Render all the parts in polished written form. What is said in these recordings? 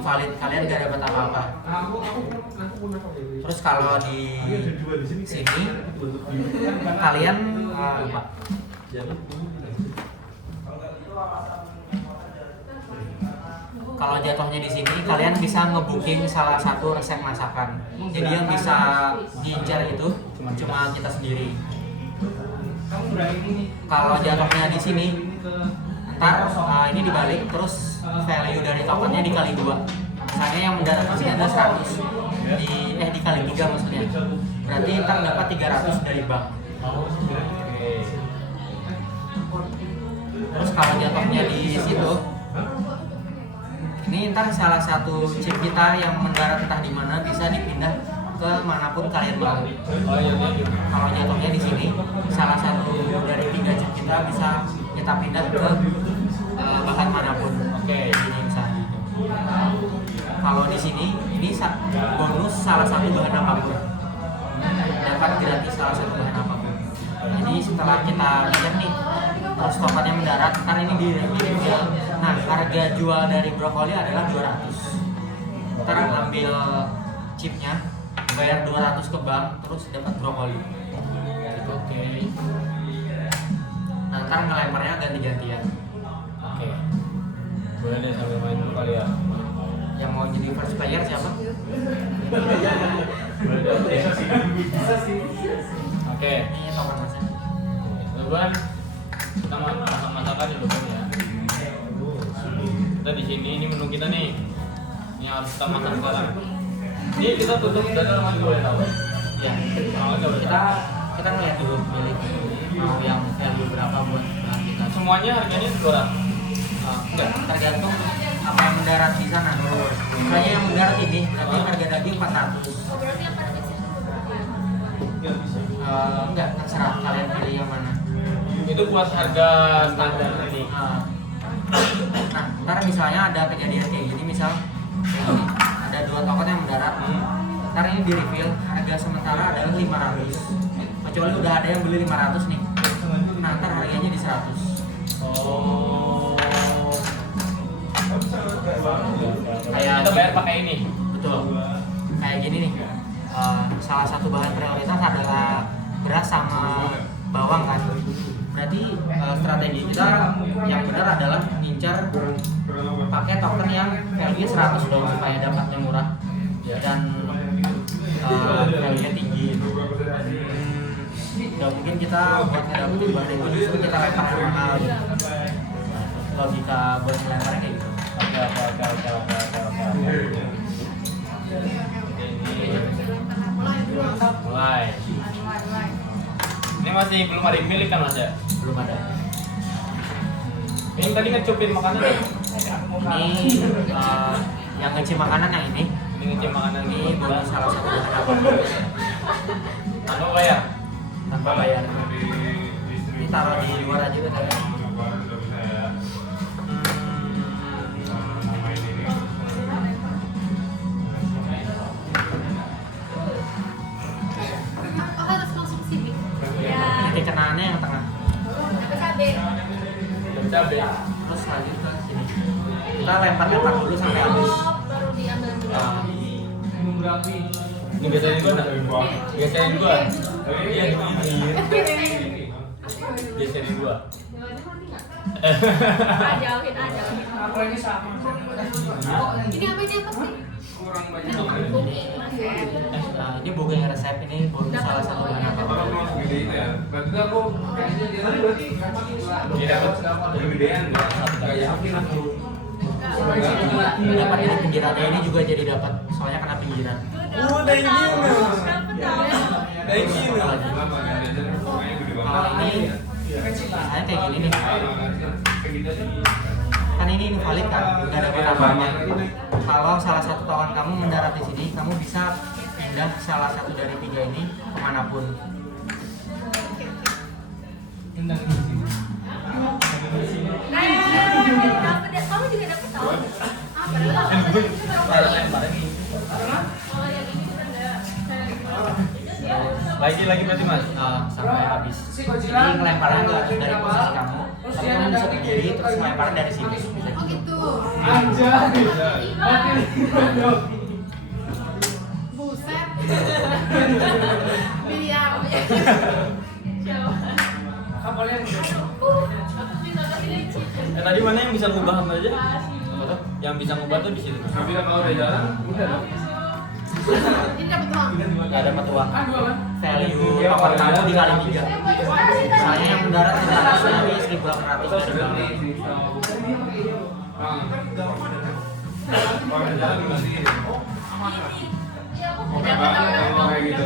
invalid, kalian gak dapat apa-apa. Terus kalau di sini kalian lupa. Kalau jatuhnya di sini kalian bisa ngebooking salah satu resep masakan. Jadi yang bisa diincar itu cuma kita sendiri. Kalau jatuhnya di sini, ntar ini dibalik terus value dari tokennya dikali 2. Misalnya yang mendarat di sini ada 100, dikali 3 maksudnya. Berarti ntar dapat 300 dari bank. Terus kalau jatuhnya di situ, ini ntar salah satu chip kita yang mendarat entah di mana bisa dipindah ke manapun kalian mau. Kalau jatuhnya di sini, salah satu dari 3 chip kita bisa kita pindah ke bahan manapun. Ini misalnya. Kalau di sini, ini bonus salah satu bahan apapun. Dapat gratis salah satu bahan apapun. Jadi setelah kita lihat nih, terus tokennya mendarat, ntar ini di reveal. Nah, harga jual dari brokoli adalah 200. Ntar ambil chipnya, bayar 200 ke bank, terus dapat brokoli. Gitu. Nah, ntar ngelemparnya ganti-gantian. Boleh deh sambil main dulu kali ya. Yang mau jadi first player siapa? Bisa sih. Oke. Ini token masnya. Teman, kita masak-masakan dulu ya. Kita di sini, ini menu kita nih. Ini harus kita masak sekarang. Ini kita tutup dari orang yang boleh tahu. Ya, kita ngeliat dulu pilih mau yang value berapa buat bahan kita. Semuanya harganya 200. Enggak, tergantung apa yang mendarat di sana. Misalnya yang mendarat ini berarti harga daging 400. Enggak, terserah kalian pilih yang mana. Itu buat harga standar ini. Nah, ntar misalnya ada kejadian kayak gini, misal ini, ada 2 token yang mendarat. Ntar ini di reveal, harga sementara adalah 500. Kecuali udah ada yang beli 500 nih. Nah, ntar harganya di 100. Kayak Kita bayar pakai ini. Betul. Kayak gini nih. Salah satu bahan prioritas adalah beras sama bawang kan. Berarti strategi kita yang benar adalah ngincar pakai token yang value 100 dong supaya dapatnya murah dan value-nya tinggi. Gak mungkin kita buat ngedapetin bahan itu justru kita lempar ke mahal. Logika buat ngelemparnya kayak gitu. Mulai. Ini masih belum ada yang milik kan Mas ya? Belum ada. Ini tadi ngecupin makanan nih. Ini yang ngecip makanan yang ini. Ini ngecupin makanan Ini nih. bonus salah satu bahan apa? Tanpa bayar. Tanpa bayar. Ini taruh di luar aja kan. Titik kenaannya yang tengah. Cabe. Terus lanjut ke sini. Kita lempar-lempar dulu sampai habis. Ini biasanya gua enggak? Biasanya gua. Iya, biasanya gua. Jauhin aja. Ini apa sih? Ini booking resep, ini bonus salah satu bahan apa? Dapat ini pinggirannya ini juga jadi dapat, soalnya kena pinggiran. Thank you. Kalau ini, saya kayak gini nih. Kan ini invalid kan, nggak dapat apa-apa. Kalau salah satu kawan kamu mendarat di sini, kamu bisa pindah salah satu dari 3 ini kemanapun. Kamu juga dapat tahu? Lagi berarti Mas. Sampai habis. Jadi ngelemparnya nggak harus dari posisi kamu, tapi kamu bisa berdiri terus ngelemparnya dari sini. Oh gitu. Anjay. Buset. Miliar. Tadi mana yang bisa ngubah apa aja? Yang bisa ngubah tuh di situ. Tapi kalau udah jalan, udah dong. Ini dapat uang. Nggak dapat uang. Value token kamu dikali 3. Misalnya yang mendarat harusnya di 1.800 dari bank. Kalau jalan masih Dapat gitu.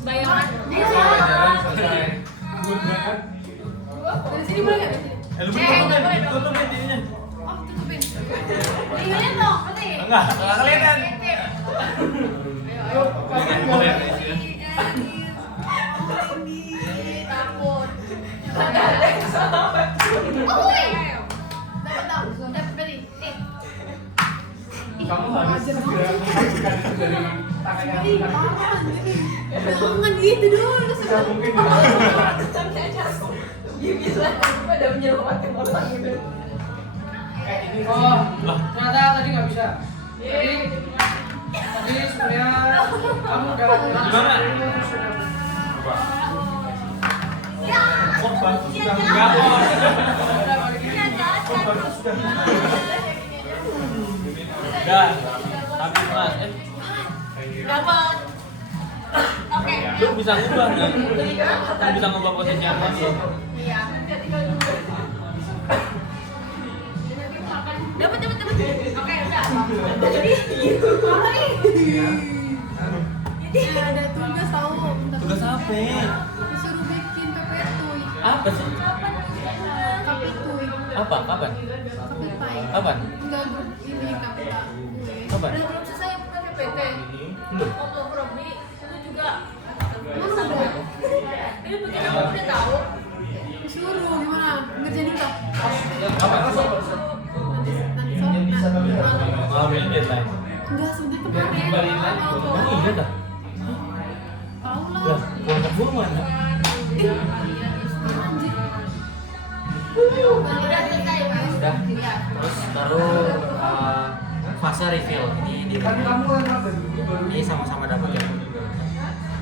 bayangan. jalan selesai. Dari sini boleh nggak? Dari sini? Nggak boleh tutup intinya. Oh, tutupin. Lihat dong, nanti. Enggak kelihatan. Takut. Dapat beri. Nih. Kamu harus segera mengajukan itu dari tangannya. Ih, parah. Jangan gitu dulu Nggak mungkin. Udah menyelamatkan orang gitu. Oh, ternyata tadi nggak bisa. Tadi sebenarnya kamu udah Gimana? Ya. Oh, bagus sudah. Enggak kok. Enggak. Tapi Mas, Dapat. Oke. lu bisa ngubah nggak? Lu bisa ngubah posisi apa sih? Iya. Dapat. Oke, udah. Jadi, apa nih? Ya, ada tugas tahu. Tugas apa? Disuruh bikin pepetui. Apa sih? Kapitui. Apa? Kapan? Kapitai. Kapan? Enggak grup ini kapita. Kapan? Udah belum selesai bukan PPT. Belum. Untuk Robi itu juga. Masa udah? Ini bikin aku udah tahu. Disuruh gimana? Ngerjain itu. Kapan? Nanti sore. Malam ini deadline. Enggak, sebenarnya kemarin. Emang iya dah? Tahu lah. Lah, kontak gua mana? Anjir. Udah selesai, Mas. Udah. Iya. Terus baru fase reveal. Ini di ini sama-sama dapat ya.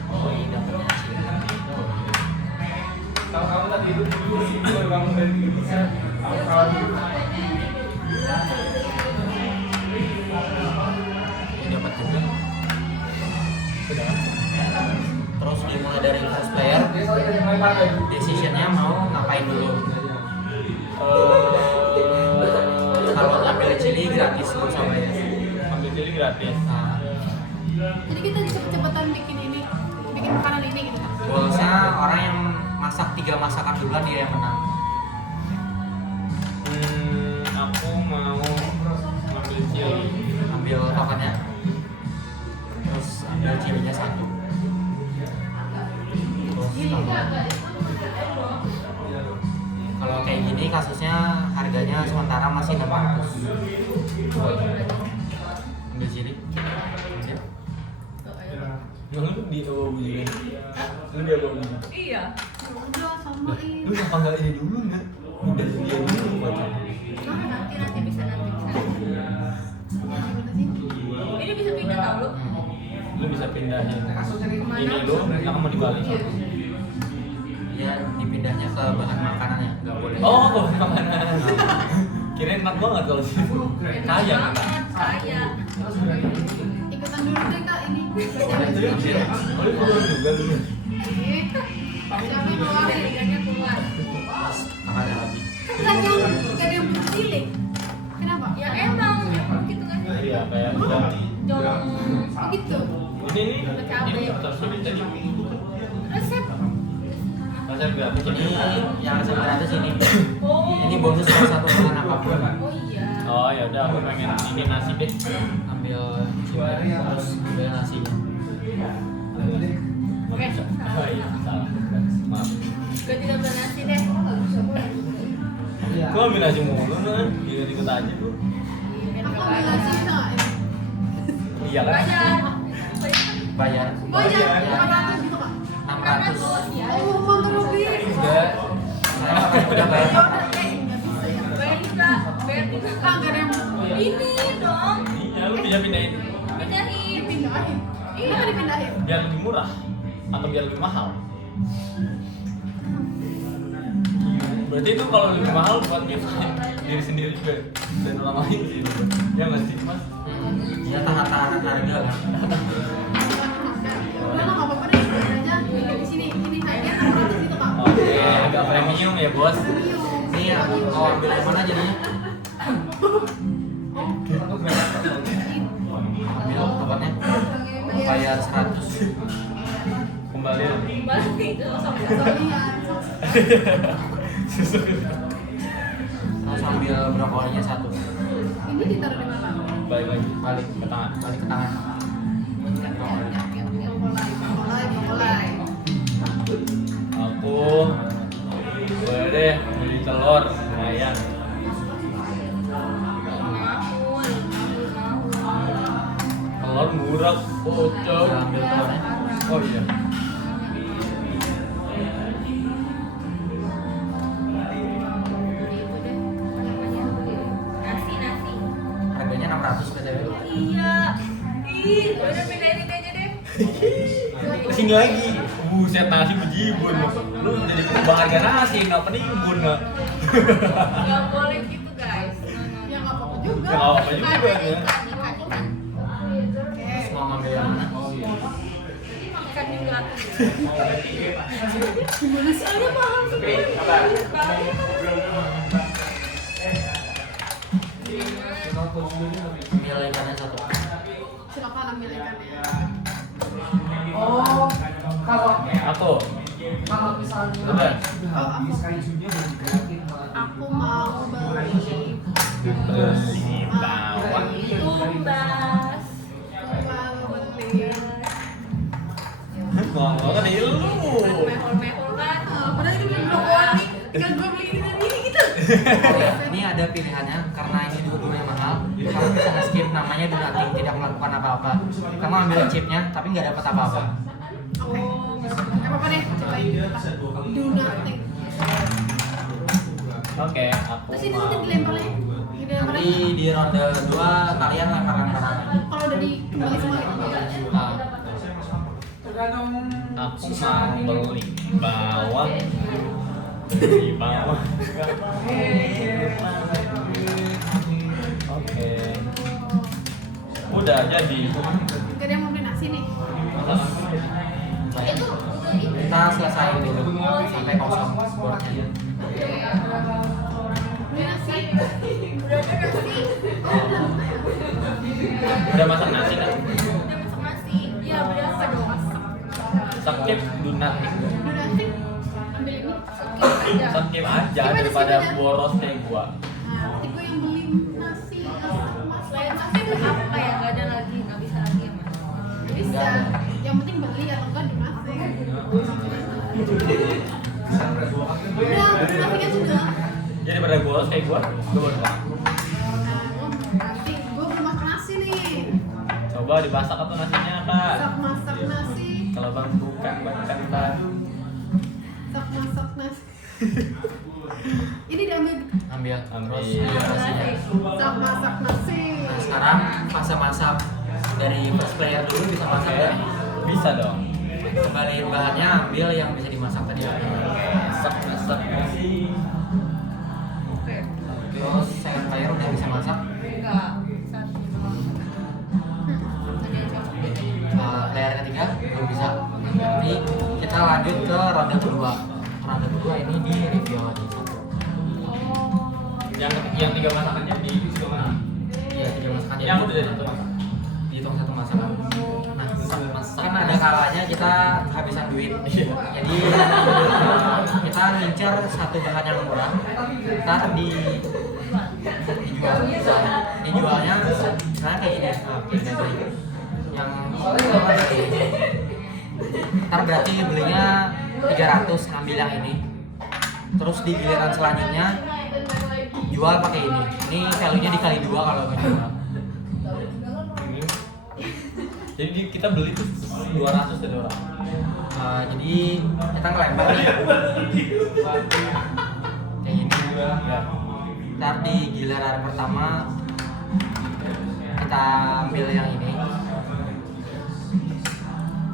Oh, ini dapatnya sih. Kalau kamu tadi tidur dulu, baru bangun dari tidur. Kamu kawan dulu. Ini dapat juga. Terus dimulai dari first player, decisionnya mau ngapain dulu. Kalau ambil chili gratis dulu sama ya. Ambil pilih gratis. Nah, Jadi kita cepet-cepetan bikin ini, bikin makanan ini gitu kan. goalsnya orang yang masak 3 masakan duluan dia yang menang. Aku mau ngambil chili. Ambil tokennya, terus ambil chilinya 1. Terus kalau kayak gini kasusnya harganya sementara masih 600. Ambil chili. Siap. Yang lu di bawah bunyi kan? Lu di bawah bunyi. Iya. Udah samain. Lu kenapa nggak ini dulu nggak? Udah dia dulu baca. Nanti bisa. Ini bisa pindah tau lu. Lu bisa pindahin. Ini lu, aku mau dibalik. Ya dipindahnya ke bahan makanannya, nggak boleh. Oh, ke mana? Kirain enak banget kalau sih. Kaya kan? Kaya. Ikutan dulu deh kak ini. Oh, lu keluar juga lu. Siapa yang ngeluarin? Harganya keluar. Kakak ada lagi. Kan gak ada yang pilih. Kenapa? Ya emang gitu kan. Iya, kayak udah. Dorong Begitu. Ini terus ini tadi. resep. Resep gratis. Ini yang resep gratis ini. Oh. Ini bonus salah satu bahan apapun. Oh iya. Oh ya udah, aku pengen ini nasi deh. Ambil chili terus ambil nasinya. Oke. Oh iya, salah. Maaf. Gue tidak bernasi deh. Gua ambil nasi mulu kan? Ikut aja lu. Aku ambil nasi bisa nggak? Iya kan? Bayar. Bayar. Oh iya, 400 gitu kak. 600. Oh, mantul lebih. Udah. Saya udah bayar. Nggak bisa ya. Bayar juga. Bayar juga. Kak, nggak ada Ini dong. Iya, lu bisa pindahin. Pindahin. Dipindahin. Kenapa dipindahin? Biar lebih murah atau biar lebih mahal? Berarti itu kalau lebih mahal buat diri sendiri juga dan orang lain sih. Ya nggak sih mas? Ya tahan-tahan harga kan. Udah nggak apa-apa deh, aja di sini. Ini harganya 600 itu Pak. Oke, agak premium ya bos. Ini ya, mau ambil yang mana jadinya? Ambil obatnya. Bayar 100. Kembalian. Balik itu sama. Terus ambil brokolinya 1. Ini ditaruh di mana? Balik lagi. Balik Ke tangan. balik ke tangan. Mulai. Aku boleh deh beli telur lumayan. Telur murah, bocor. Bisa ambil telurnya. Oh iya. Nasi. Harganya 600 BTW. Iya. Ih, udah pindahin ini aja deh. Kesini lagi. Buset nasi bejibun. Lu jadi pengubah harga nasi, nggak penimbun nggak? Gak boleh gitu guys. Ya nggak apa-apa juga. Ya nggak apa-apa juga ya. Ikan. Terus mau ngambil yang mana? Ikan juga. Gimana sih? Soalnya mahal sekali. Ambil ikannya 1. Silakan ambil ikannya. Oh, kalau Aku. misalnya Udah. Aku mau beli Terus bawang. Tumbas. Ngomong kan lu. Mehol-mehol kan. Padahal ini belum brokoli. Tinggal gue beli ini dan ini gitu. Ini ada pilihannya karena ini dua-duanya mahal. Kamu bisa nge-skip namanya do nothing, tidak melakukan apa-apa. Kamu ambil chipnya tapi nggak dapat apa-apa. Oke. Nggak apa-apa deh. Cobain kita. Do nothing. Oke, aku Terus ini mau. nanti dilempar lagi. Dilempar Nanti lagi. di ronde 2 kalian lempar-lempar lagi. Kalau udah dikembali semua gitu. Nah, tergantung Aku mau beli bawang. Beli bawang. Oke. Udah jadi. Gak ada yang mau beli nasi nih. baik. Kita selesai dulu sampai kosong boardnya. Beli nasi. Udah ada nasi. Udah masak nasi nggak? Udah masak nasi. Iya, berapa dong? Skip do nothing. Do nothing. Ambil ini. Aja. Skip aja daripada boros kayak gua. Nah, nanti gue yang beli nasi. Selain nasi apa ya? Gak ada lagi, gak bisa lagi ya mas. Bisa. Yang penting beli atau enggak do nothing. Udah, do nothing kan sudah. Jadi daripada boros kayak gua boros. Nah, nanti gue belum masak nasi nih. Coba dimasak atau nasinya kak? Masak nasi. Kalau bang bukan kan. Masak nasi. Ini diambil. Ambil terus Ambil. nasinya. Masak nasi. Nah, sekarang fase masak dari first player dulu bisa masak Oke, ya. bisa dong. Kembaliin bahannya, ambil yang bisa dimasak tadi. Masak nasi. Terus second player udah bisa masak. Enggak. Satu. Ada yang cocok deh. Player ketiga belum bisa. Jadi kita lanjut ke ronde kedua. Ronde kedua ini di review lagi. Yang tiga masakannya di mana? Iya, tiga masakan. Yang udah jadi satu masakan. Dihitung satu masakan. Nah, kan ada kalanya kita kehabisan duit. Jadi kita ngincer satu bahan yang murah, ntar dijualnya misalnya kayak gini. Nah, kayak gini. Yang ntar berarti belinya 300, ngambil yang ini. Terus di giliran selanjutnya jual pakai ini. Ini value-nya dikali 2 kalau ngejual. Jadi kita beli tuh 200 dari orang. Jadi kita ngelempar nih kayak gini. Ya. Ntar di giliran pertama kita ambil yang ini,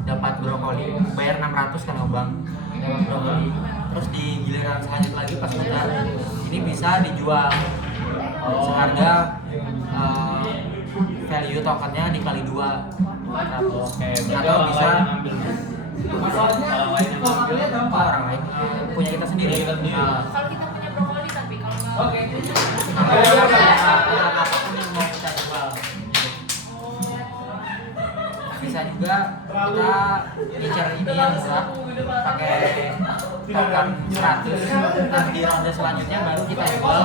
dapat brokoli, bayar 600 kan Bang, dapat brokoli. Terus di giliran selanjutnya lagi pas muter ini bisa dijual seharga value tokennya dikali 2 Oke, berarti atau orang bisa lain yang ambil. Masalahnya Orang lain yang ambil. orang lain punya kita sendiri. Punya kita sendiri. Kalau kita punya brokoli tapi kalau nggak Oke. Apapun yang mau kita jual. Bisa juga kita ngincer ini yang murah pakai token 100. Nah di ronde selanjutnya baru kita jual.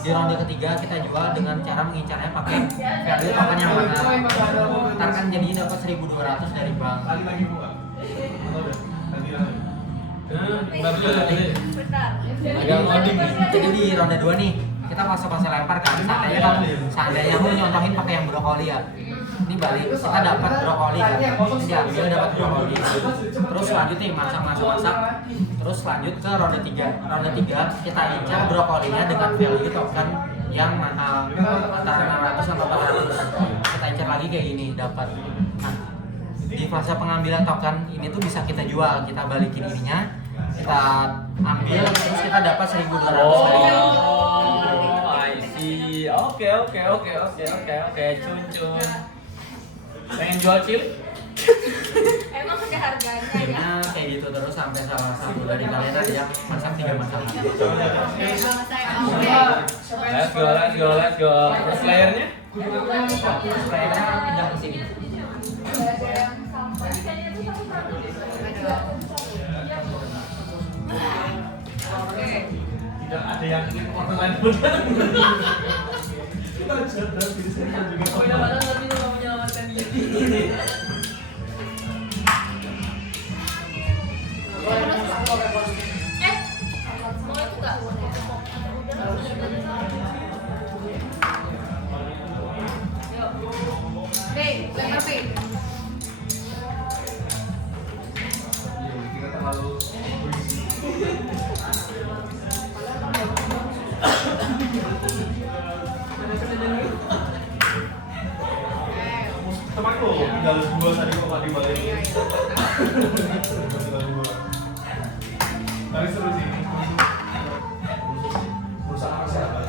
Di ronde ketiga kita jual dengan cara mengincarnya pakai value token yang mana. Ntar kan jadinya dapat 1.200 dari bank. Lagi buka. Bentar dulu tadi. benar. Agak loading nih. Jadi di ronde 2 nih kita fase-fase lempar kan. Seandainya aku nyontohin pakai yang brokoli ya. Ini balik kita dapat brokoli kan. Ini diambil dapat brokoli. Terus lanjut nih masak. Terus lanjut ke ronde 3. Ronde 3 kita incar brokolinya dengan value token yang mahal antara 600 sampai 400. Kita incar lagi kayak gini dapat. Nah, di fase pengambilan token ini tuh bisa kita jual, kita balikin ininya, kita ambil terus kita dapat 1.200 dari yang I see. Oke. Cun. Pengen jual cili? Emang ada harganya ya. Jadinya kayak gitu terus sampai salah satu dari kalian ada yang masak 3 masakan. Let's go. Terus layernya? Spraynya pindah ke sini. Tidak ada yang ingin orang lain benar. Kita cerdas diri saya juga. Tapi lu menyelamatkan diri. Mau itu nggak? Lempar P. Kita terlalu berisi. Temanku tinggal 2 tadi kok di balik. Tapi seru sih. Merusak kesehatan.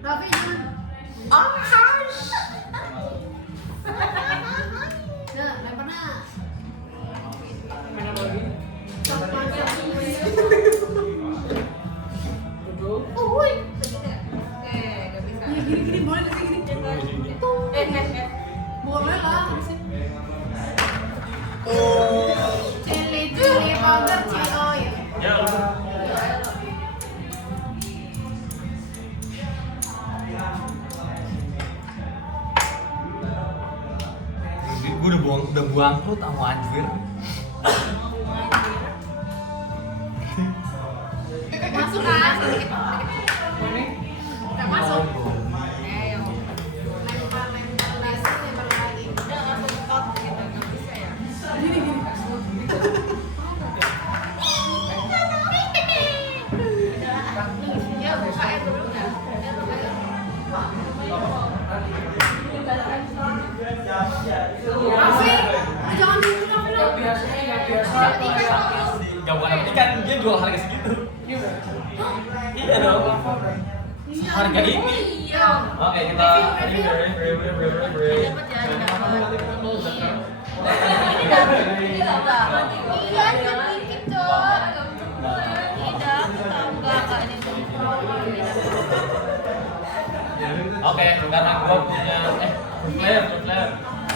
Raffi jangan. Nah, lempar nah. Uhuy. Nggak bisa. Ya gini boleh nggak sih gini? Boleh lah. Cili powder cili oil. Ya. Gue udah buang perut sama anjir. Masuk kan? Udah masuk. Ayo. Lempar lagi. Udah langsung top gitu, nggak bisa ya. Ya buka ya dulu dah. Raffi, jangan dulu Raffi dong. Gak bukan dapet ikan, dia jual harga segitu. Iya dong. Harga ini. Iya. Oke, kita Dapat ya, dapat. Ini dapat. Iya, dikit dong. Tidak, enggak ini tuh. Oke, karena gua punya flare.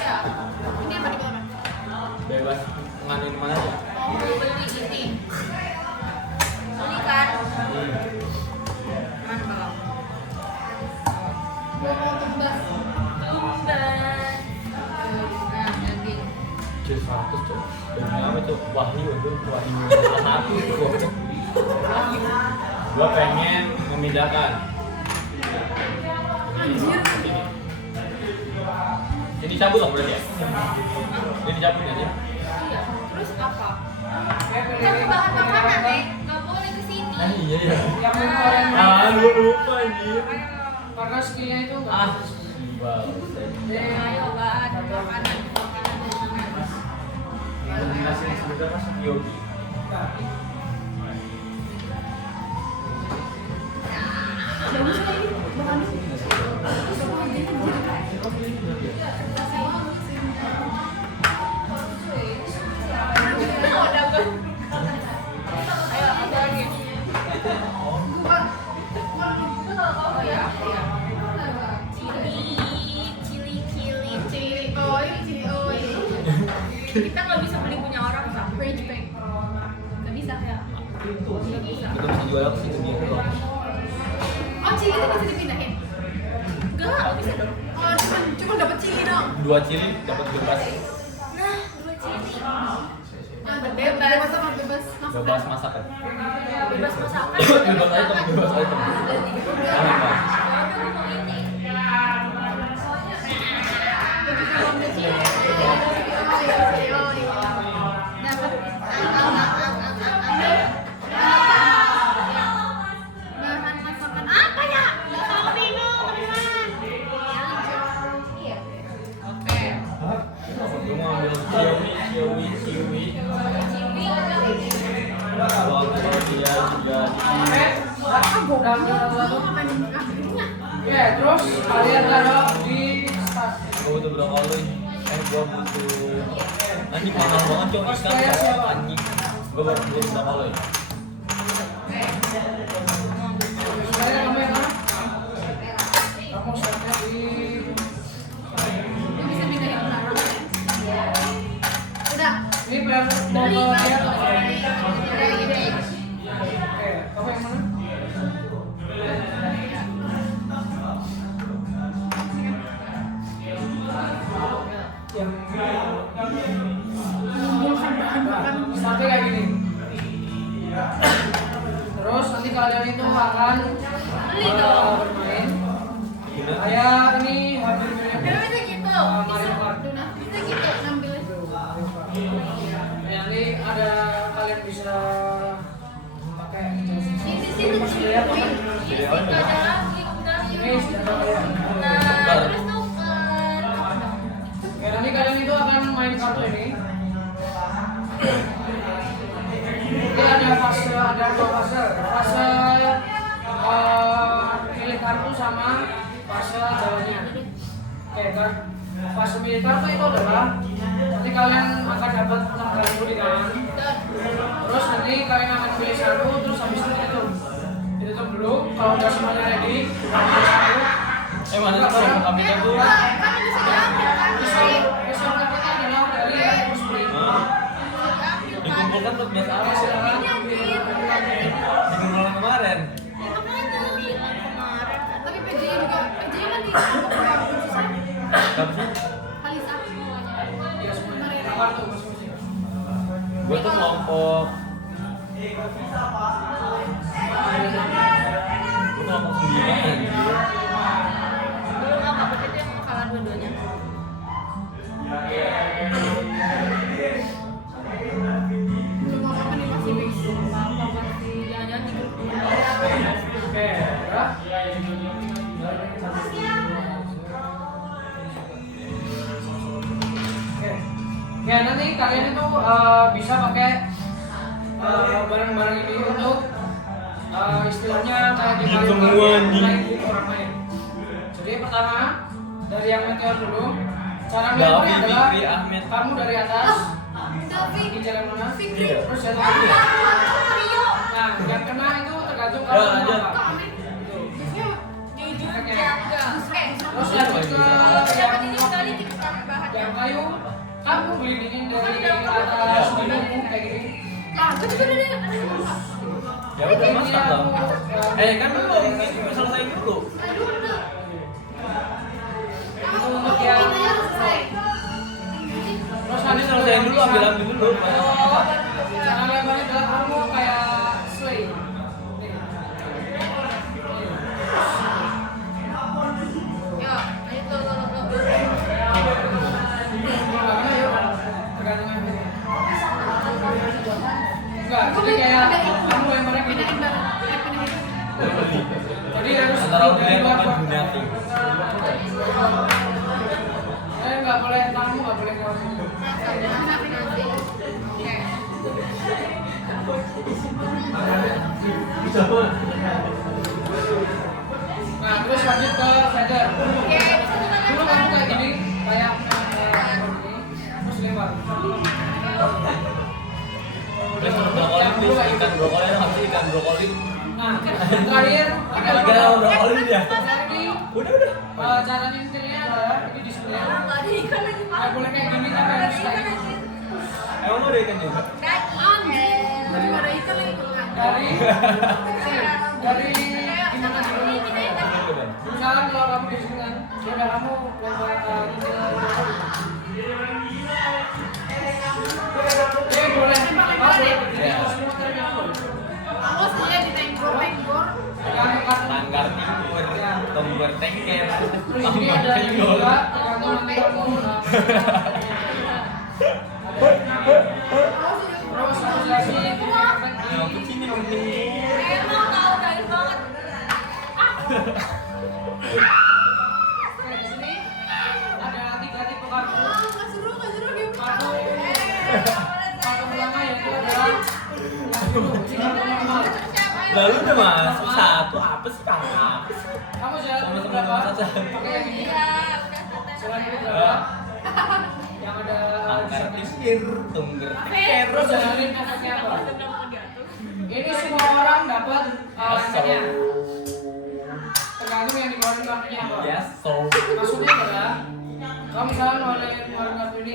Ya. Ini apa di bawah? Bebas nganuin mana aja. Mau beli ini. Beli kan? Mana kalau? Mau tumbas. Tumben. Nah, daging. C100 tuh. Demi apa tuh? Wahyu tuh, Wahyu. Satu tuh. Gua pengen memindahkan. Anjir. Jadi cabut dong berarti ya? Jadi dicampur aja. Iya. Terus apa? Kayak Kan pilih bahan makanan nih, nggak boleh kesini. Iya ya. yang Korean Lu lupa anjir. karena skillnya itu nggak Ah. bagus. Ayo bahan makanan. Nasi sebentar Mas Yogi. Bagus lah ini bahannya. Ayo apa lagi? Oh ya, ya. Cili. Oh ini cili oil. Kita nggak bisa beli punya orang kan? French bake. Nggak bisa ya. Nggak bisa. Kita bisa jual ke situ dia loh. Oh cili itu bisa dipindahin. Nggak bisa dong. Oh cuma dapat cili dong. 2 cili dapat bebas. Nah, 2 cili. Nah, bebas sama bebas masak. Bebas masakan. Bebas masakan. Bebas item, bebas item. Apa? Ya udah ngomong ini. Bahan masakan apa ya? Nggak tahu bingung teman-teman. Iya. Oke. Gue mau ambil kiwi. Cili. Kalau dia juga Ya, terus kalian taruh di tas. gue butuh brokoli. Gue butuh. Anjing mahal banget cok ikan ya anjing. Gue baru beli brokoli. Supaya kamu yang mana? Kamu setnya di Lu bisa pindahin barang. Udah. ini plan mau ke dia atau apa? Oke, kamu yang mana? Yang Mengumpulkan bahan makan. sampai kayak gini. Terus nanti kalian itu akan bermain. Kayak ini hampir Bisa mirip gitu. Mario Kart. Bisa gitu ngambil. Nanti ada kalian bisa pakai Di situ cili. lihat Di situ ada lagi. Udah. ini senjata kalian. Nah, terus tuker. Oke, nanti kalian itu akan main kartu ini. Ini ada dua fase. Fase pilih kartu sama fase jalannya. Oke, kan fase pilih kartu itu adalah nanti kalian akan dapat 6 kartu di tangan. Terus nanti kalian akan pilih satu, terus habis itu ditutup dulu. Kalau udah semuanya ready, pilih satu. Mana sih kalau kambingnya tuh? Kan bisa diambil kan? Besok dapatnya adalah dari kartu split. Dikumpulkan tuh biasa apa sih? Dikumpulkan kemarin. Tapi PJ-nya juga, PJ-nya kan di susah. Tapi sih, Halisa. Iya semuanya kartu masing-masing. gue tuh kelompok. Gue kelompok 9 anjir. Dulu nggak apa-apa itu yang kalah dua-duanya. Cuma makan di Pasifik. Apa pasti jangan-jangan di grup. Oke, udah. Oke. Ya nanti kalian itu bisa pakai barang-barang ini untuk istilahnya kayak di Mario Kart Semua anjing. naik orang lain. Jadi pertama dari yang meteor dulu. Cara Davi, melemparnya adalah Fikri, Ahmed. kamu dari atas Davi. di jalan mana? Fikri. Terus jatuh lagi. Rio. Nah, yang kena itu tergantung Ya, kamu lanjut. apa. Biasanya Di Efeknya. Jogja. Terus lanjut ke Dapat ini sekali diketahui bahannya. yang kayu, kamu gelindingin dari atas hidungmu kayak gini. Ah, gue juga ada ada yang Ya udah masak dong. Kan belum, ini selesai dulu. Itu untuk yang Ini harus selesai. terus Ini lanjut selesai dulu, ambil dulu. Cara lemparnya adalah kamu kayak sleigh. Nih. Yo, ayo tuh. Gimana yuk? Nah, terus lanjut ke feather. Dulu kamu kayak gini, kayak ini, terus lempar. Ikan brokoli habis ikan brokoli. Nah, terakhir Ikan brokoli dia. ini Udah. cara nyentilnya adalah ini di sini. Nggak boleh kayak gini tapi harus kayak gini. Emang mau ada ikan juga? Dari mana ikan lagi? Dari gimana dulu? Misalkan kalau kamu di sini kan, ya udah kamu lempar boleh. Awas dia ditenggor-tenggor. Langgar timur, tombor tengger. Terus ini ada juga tergantung nanti kamu. Terus asosiasi Aku sini di sini ada 3 tipe kartu. Nggak seru dia. Kartu pertama yaitu adalah yang dulu, ini kartu normal. Lalu udah masuk satu apa sih kakak? Kamu jalan dulu Sama-sama berapa? saja. Pakai yang ini. Jalan dulu berapa? Yang ada Langgar timur, tombor tengger. terus jalanin efeknya apa? Ini semua orang dapat efeknya. Tergantung yang dikeluarin kartunya apa. Ya, so. Maksudnya adalah kalau misalnya ngeluarin kartu ini,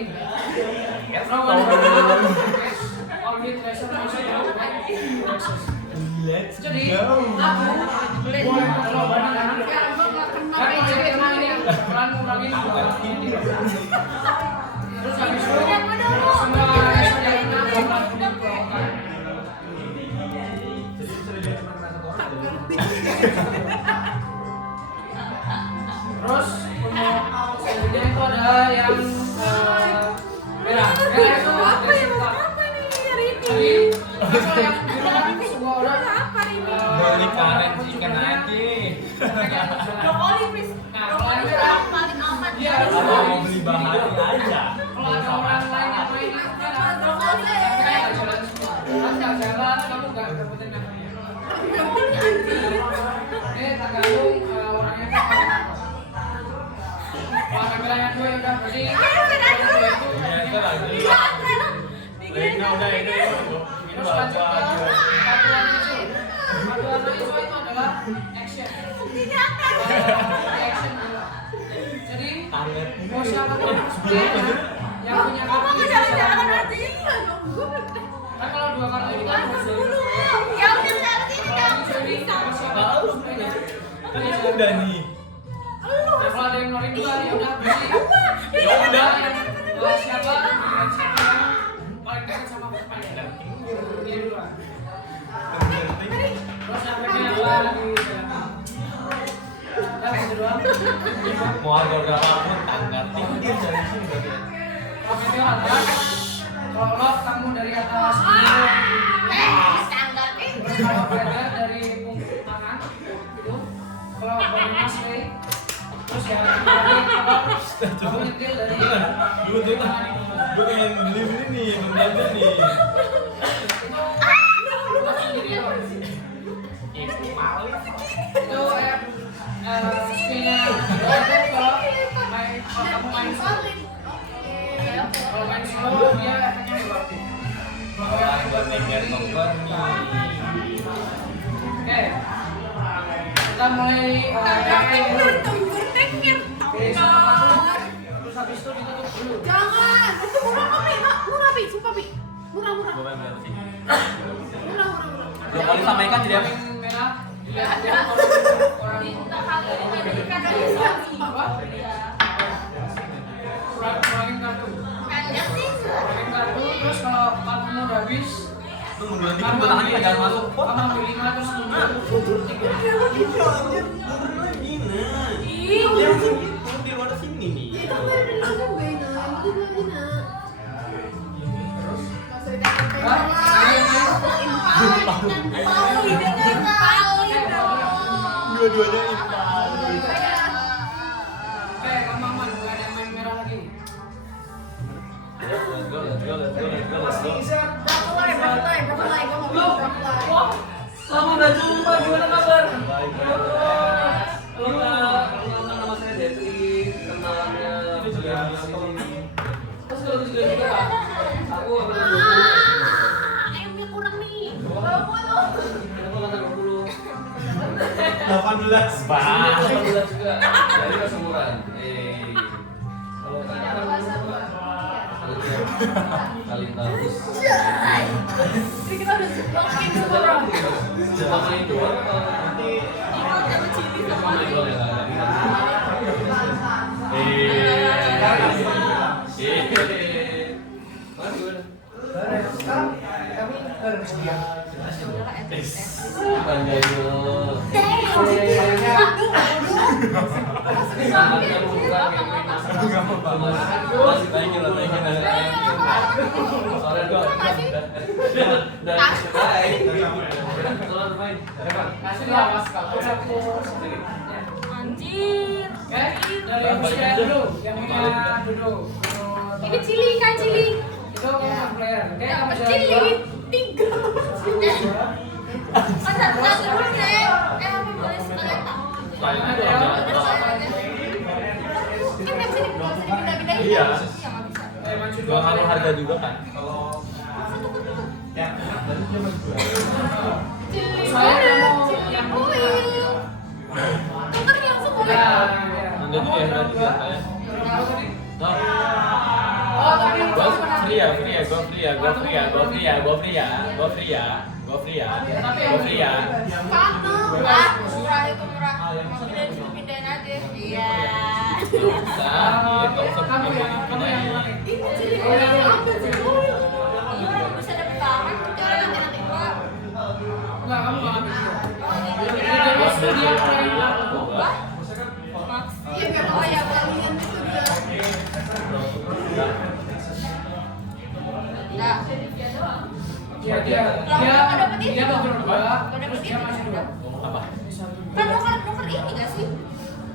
Yes, no one only treasure masuk Let's jadi go. aku boleh kalau barang Ya, gua nggak kena. tapi jadi emang ini pelan ngurangin terus habis itu semua treasure yang kita pelan dikeluarkan. Terus untuk selanjutnya itu ada yang merah. Merah itu Apa ya? Mau apa nih hari ini? Jadi, kalau yang dulu kan semua orang Apa ini? Beli karen chicken aja. Nah, kalau yang merah, dia harus Kalau mau beli. beli bahan aja. Kalau ada orang lain yang main itu merah, tapi kayak nggak jalan semua. Pas nggak jalan, kamu nggak dapetin namanya. Ini tergantung orangnya itu main apa. Warna merahnya dua yang udah berarti Ya, itu lagi. Ini udah ini. Ini terus lanjut ke baca aja. kartu warna hijau. Kartu warna hijau itu adalah action. Action dulu. Jadi Tangan. mau siapa tuh yang punya kartu ini bisa lakukan. Kan kalau 2 kartu ini kan harus kalau hijau ini mau siapa? Tahu. Kan ini udah nih. Nah, kalau ada yang ngeluarin 2 ya udah berarti Ya udah. siapa yang paling dekat sama paling dekat. Ini duluan. Terus yang bagian dua lagi jalan. Udah bisa doang. Mau harga berapapun tanggal tinggi dari sini berarti. Kalau itu atas, kalau lock kamu dari atas dulu. Terus kalau beda dari punggung tangan itu. Kalau bonus nih, terus ya dari kamu nyetil dari Gue tuh gue pengen beli nih, bentar nih. itu spinnya itu kalau kamu main slow, kalau main slow dia efeknya negatif. Orang buat nengger tombol nih. Oke, kita mulai dari terus habis itu ditutup dulu. Jangan, itu murah Pi, sumpah Pi. Murah. Gue pengen berapa sih? Murah. Dua kali sama ikan jadi apa? Yang merah dilihat aja orang apa? Kurangin kartu. Kurangin kartu, terus kalau kartumu udah habis, Lu mundur dikit, gue tangannya nggak jalan masuk. kamu ambil 5 terus mundur. Yang sini, di luar sini nih. Itu kan ada di aku Bena, itu lagi nak. Dua-duanya impal. Oke, kamu aman, nggak ada yang main merah lagi. Broccoli, gue mau bikin broccoli. Lama udah jumpa, gimana kabar? Halo Kak, nama saya Detri, kenalnya juga terus kalau juga Kak, aku Ayamnya kurang nih. 20. 18 Bah, 18 juga. Jadi kesemuran. Kalau kalian bagus. Jadi kita udah makin semua. Cuma main doang atau nanti main doang ya? Anjir. Dari usia dulu, yang punya duduk. Ini chili kan chili. Itu player. Oke, kamu Dapat jalan chili dua. 3. Satu dulu deh. Apa boleh sekalian tak? Kan nggak bisa dipindah-pindahin. Iya. Nggak bisa. Maju Gua ngaruh harga juga kan. Saya mau yang oil. Tuker langsung boleh. ya. Nanti tuh ya berarti ya kayak. Oh, tapi Gua free ya, free ya, gua free ya, gua free ya, gua free ya, gua free ya, gua free ya, gua free ya, gua free ya. Satu. Ah, murah itu murah. Mau pindahin aja. Iya. Bisa, gitu, kamu yang mana? Ini chili oil ambil sih oil. Iya, bisa dapet tangan. Nanti gua. Enggak, kamu nggak ambil. Jadi dia player. Max. Iya nggak mau ya kalian itu dia. Nah, Dia dokter dua, terus dia masih dua. Apa? kan nuker ini gak sih?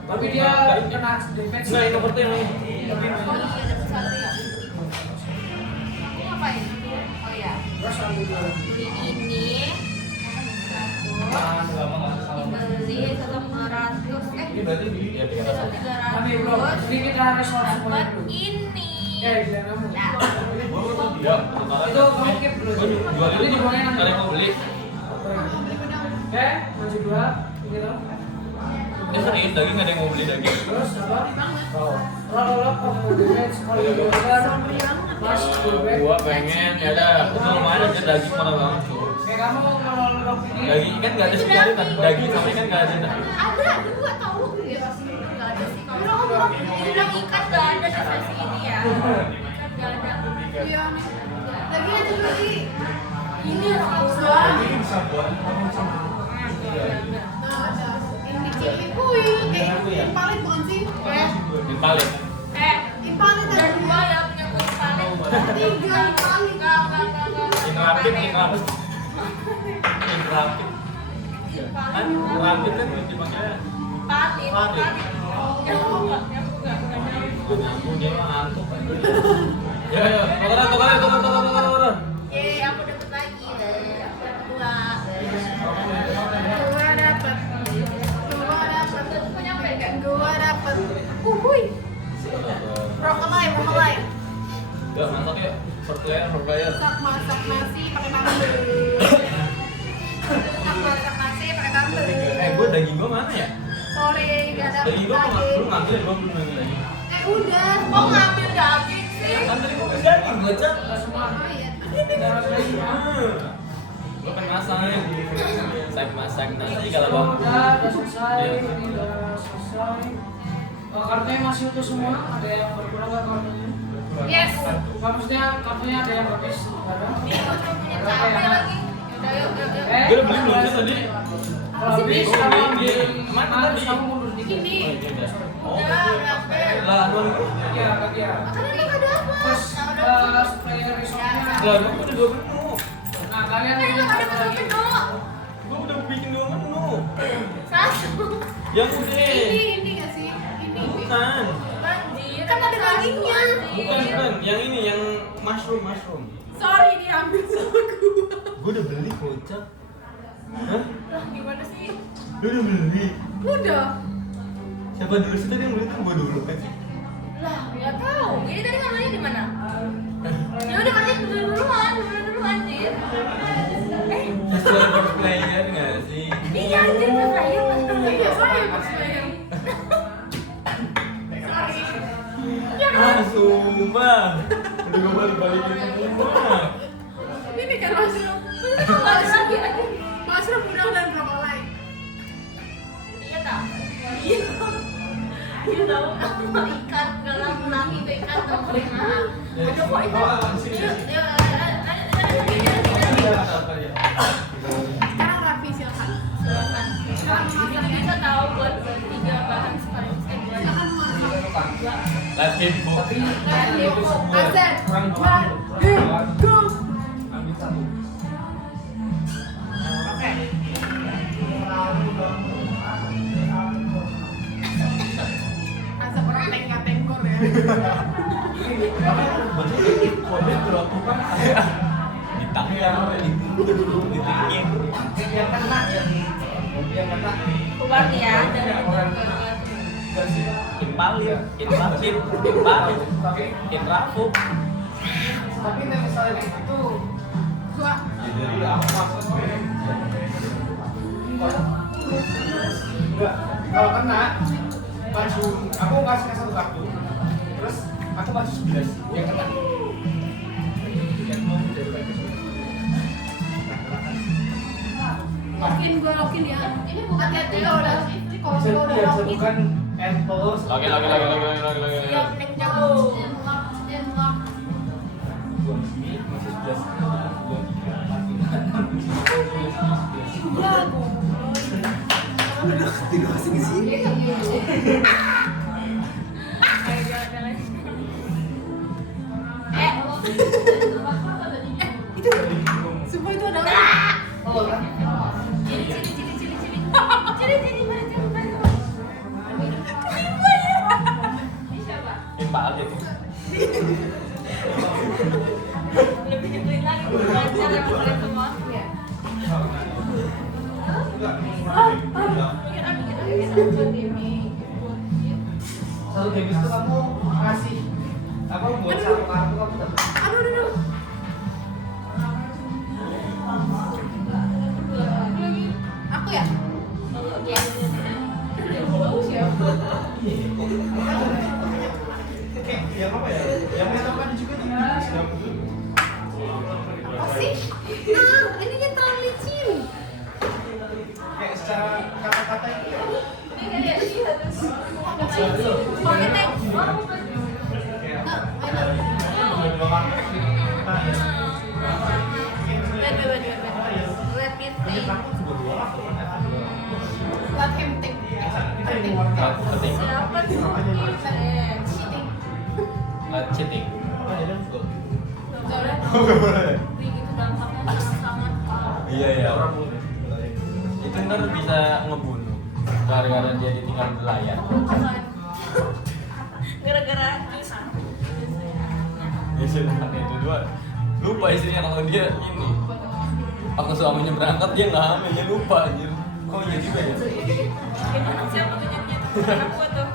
Tapi dia kena defense. Nah, ini nomor tuh yang ini. Oh iya, dapet satu ya. Ini ngapain? Oh iya, Terus ambil dua. beli ini. Dibeli 1.500. Ini berarti ya 300. Tapi belum. Jadi kita harus Dapat semuanya dulu. ini. Dia kamu. Nah, Ya, Itu kamu keep dulu. Jual Nanti ini diboleh nanti. ada yang mau beli. Oke, maju dua. Gitu. Ini serius daging ada yang mau beli daging. Terus apa? Roll up of defense all the Mas Gua pengen ya ada, itu lumayan aja daging mana banget tuh. Kayak kamu kalau roll ini Daging kan nggak ada sekali kan, daging sama ikan nggak ada. ada dua tahu nggak ada sih kalau ini bilang ikan nggak ada di sesi ini ya. Ikan nggak ada. Iya nih. Lagi aja dulu lagi. Ini orang Nah, ada. Ini chili oil. Impalit bukan sih? Impalit. Impalit ada ada dua ya punya kulit paling. 3 impalit. Enggak. Inrapid. Kan rapid kan dipakai. Palit. Yang enggak. Punya antuk. Ya, tukeran. Yeay, aku dapet lagi. Dua. Gua dapet. Punya apa ya? Gua dapet. Uhuy. Broccoli. Yuk, masak yuk. Per player. Masak nasi pakai bumbu. Masak nasi pakai bumbu. Gua daging gua mana ya? Sorry, nggak dapet Daging gua daging. belum ngambil, gua belum ngambil lagi. Udah. Kok ngambil daging sih? Kan tadi gua beli daging, gua cak. semua. Oh iya. Gua kan masak. Saya masak nasi kalau bang. Udah selesai, ini udah selesai. Kartunya masih utuh semua, ada yang berkurang nggak kartunya? Yes. Maksudnya kartunya ada yang habis? Nggak ada? Ini aku cuma punya cabai lagi. Yaudah, yuk. Gua udah beli belum sih tadi? Kalau habis kamu ambil Mana harus tadi? kamu mundur dikit. Ini. Udah, dapet. Lah, aduan. Iya, kaki ya. Kan ini nggak dapet. Terus supplier risotnya. Lah, gua udah 2 menu. Nah, kalian Kan nggak ada lagi. menu. Gua udah bikin 2 menu. Satu. Yang udah. Ini nggak sih? Ini. Bukan. Banjir. Kan ada dagingnya. Bukan. Yang ini yang mushroom. Sorry diambil sama gua. Gue udah beli kocak. Hah? Lah gimana sih? Lu udah beli? Udah. Siapa dulu sih tadi yang beli tuh gue dulu kan sih? Lah nggak tahu. Ini tadi ngambilnya di mana? Ya udah kan duluan anjir. Sesuai first player nggak sih? Iya anjir kan saya pas Iya, saya pas sayang. Sumpah. Udah gue balik-balikin semua. Ini kan mushroom. Balik lagi anjir. Mushroom udang dan brokoli. Iya tak? Iya. Iya tahu sama ikan galang lagi itu ikan tahu keringan. Ada kok ikan. Sekarang Raffi silakan. Silakan. Silakan bisa tahu buat 3 bahan sekaligus buat Silakan masak. Let's hit go. Azan. 1, 2, go. Oke. Asap orang tengkor ya. Di tangan, di tinggi. keluar nih ya dari Impalin, intrafuk. Tapi nih misalnya gitu, Gua enggak, kalau kena maju, aku kasih satu kartu, terus aku maju 11 yang kena. lokin ya. Ini bukan hati kalau udah kalau udah Yang lokin. bukan endpose. Lagi. siap nek jauh Unlock. Semua itu ada Impalin. lebih nyebelin lagi belajar yang kalian semua Satu game itu kamu kasih apa buat satu kartu kamu dapat. aduh. Aku ya? Bagus ya. Yang apa ya? Yang menentukan juga di Apa sih? Nah, ini kan terlalu licin. kayak secara kata-kata itu ya. pakai teh let me think Let him think. Cheating. siapa tuh Cheating. Cheating. Soalnya begitu dampaknya sangat Iya. Itu ntar bisa ngebunuh. Gara-gara dia ditinggal nelayan. gara-gara jus Istrinya itu dua. Lupa istrinya kalau dia ini. Aku suaminya berangkat dia nggak hamil, dia lupa anjir. Kok iya juga ya? gimana siapa tuh jadinya tuh anak gua tuh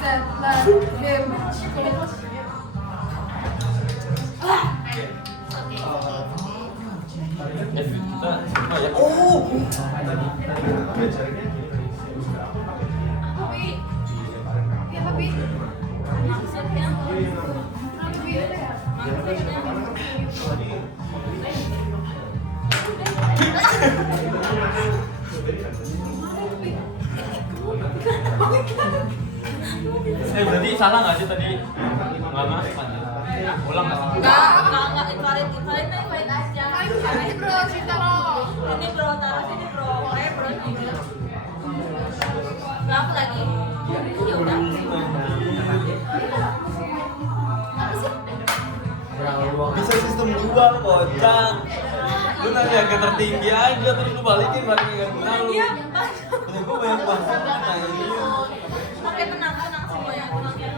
set let him. Kita semua ya. Oh. tapi Ya tapi maksudnya Berarti salah nggak sih tadi? Nggak masuk anjir. Ulang nggak? enggak invalid aja ini bro cerita lo. ini bro taruh sini bro bro juga nggak apa lagi ya udah apa sih Bisa sistem dual kocak. Lu nanya ke tertinggi aja terus lu balikin nggak kenal lu. iya Terus gua banyak banget. oke tenang semuanya tenang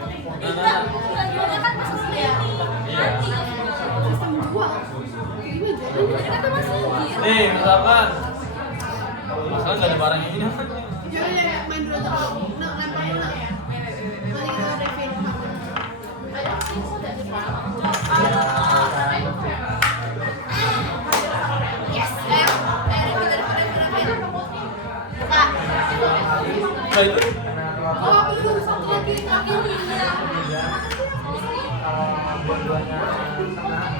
Nih, misalkan masalah nggak ada barangnya ini. Jangan ya, main dulu aja dulu. Nak, lempar dulu nak. Nanti kita review. Yes, ayo. Review. Kak. Nah itu. Oh, aku juga satu lagi. Kaki ini. Dua-duanya tengah.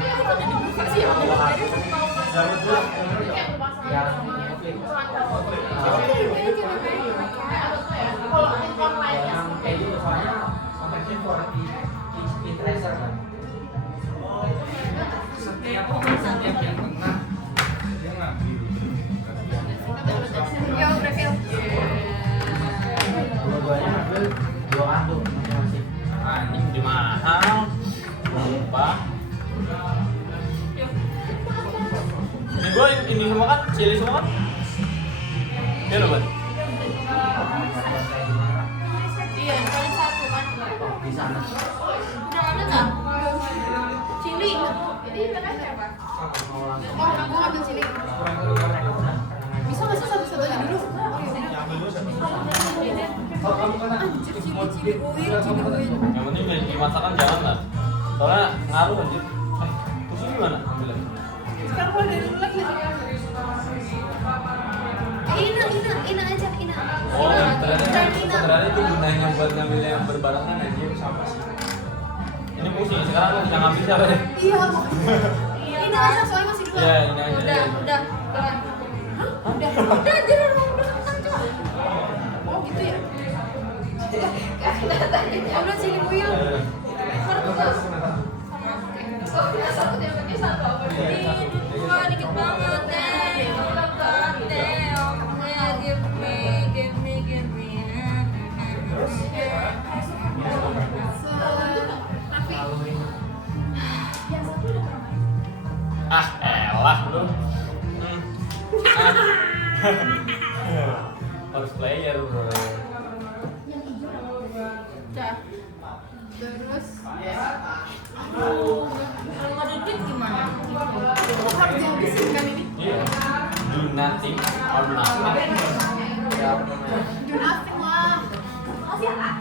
Yang kayak gitu soalnya konteksnya for intereser kan. Setiap yang tengah dia ngambil. Yo, review. Dua-duanya ngambil 2 kartu masing-masing. Anjing di mahal. Lupa. Ini gua ini semua kan, cili semua kan? Iya loh, Ban. Iya, paling satu kan. Oh, di sana. Udah ngambil nggak? Cili. Jadi mereka siapa? Mau langsung. Oh, aku ambil sini. Bisa nggak sih satu-satu aja dulu? Anjir, cili buin. Yang penting di masakan jangan lah. Soalnya ngaruh anjir. Terus gimana? Ambil lagi. Sekarang kalau dari dulu lagi. Ina aja, Ina. Oh, Ina. Sebenarnya itu gunanya buat ngambil yang berbarengan aja sama sih. Ini pusing sekarang yang ngambil siapa deh? Iya. Ini aja soalnya masih dua. Iya, ini aja. Udah. Udah, jangan ngomong coba. Oh, gitu ya. Udah sini buil. Dua dikit banget deh. Give me. Tapi Ah, elah lu. Harus player, bro. Dah. terus Kalau nggak ada duit gimana? harus dihabisin kan ini. Iya. Do nothing or nothing. Do nothing lah. Makasih ya kak.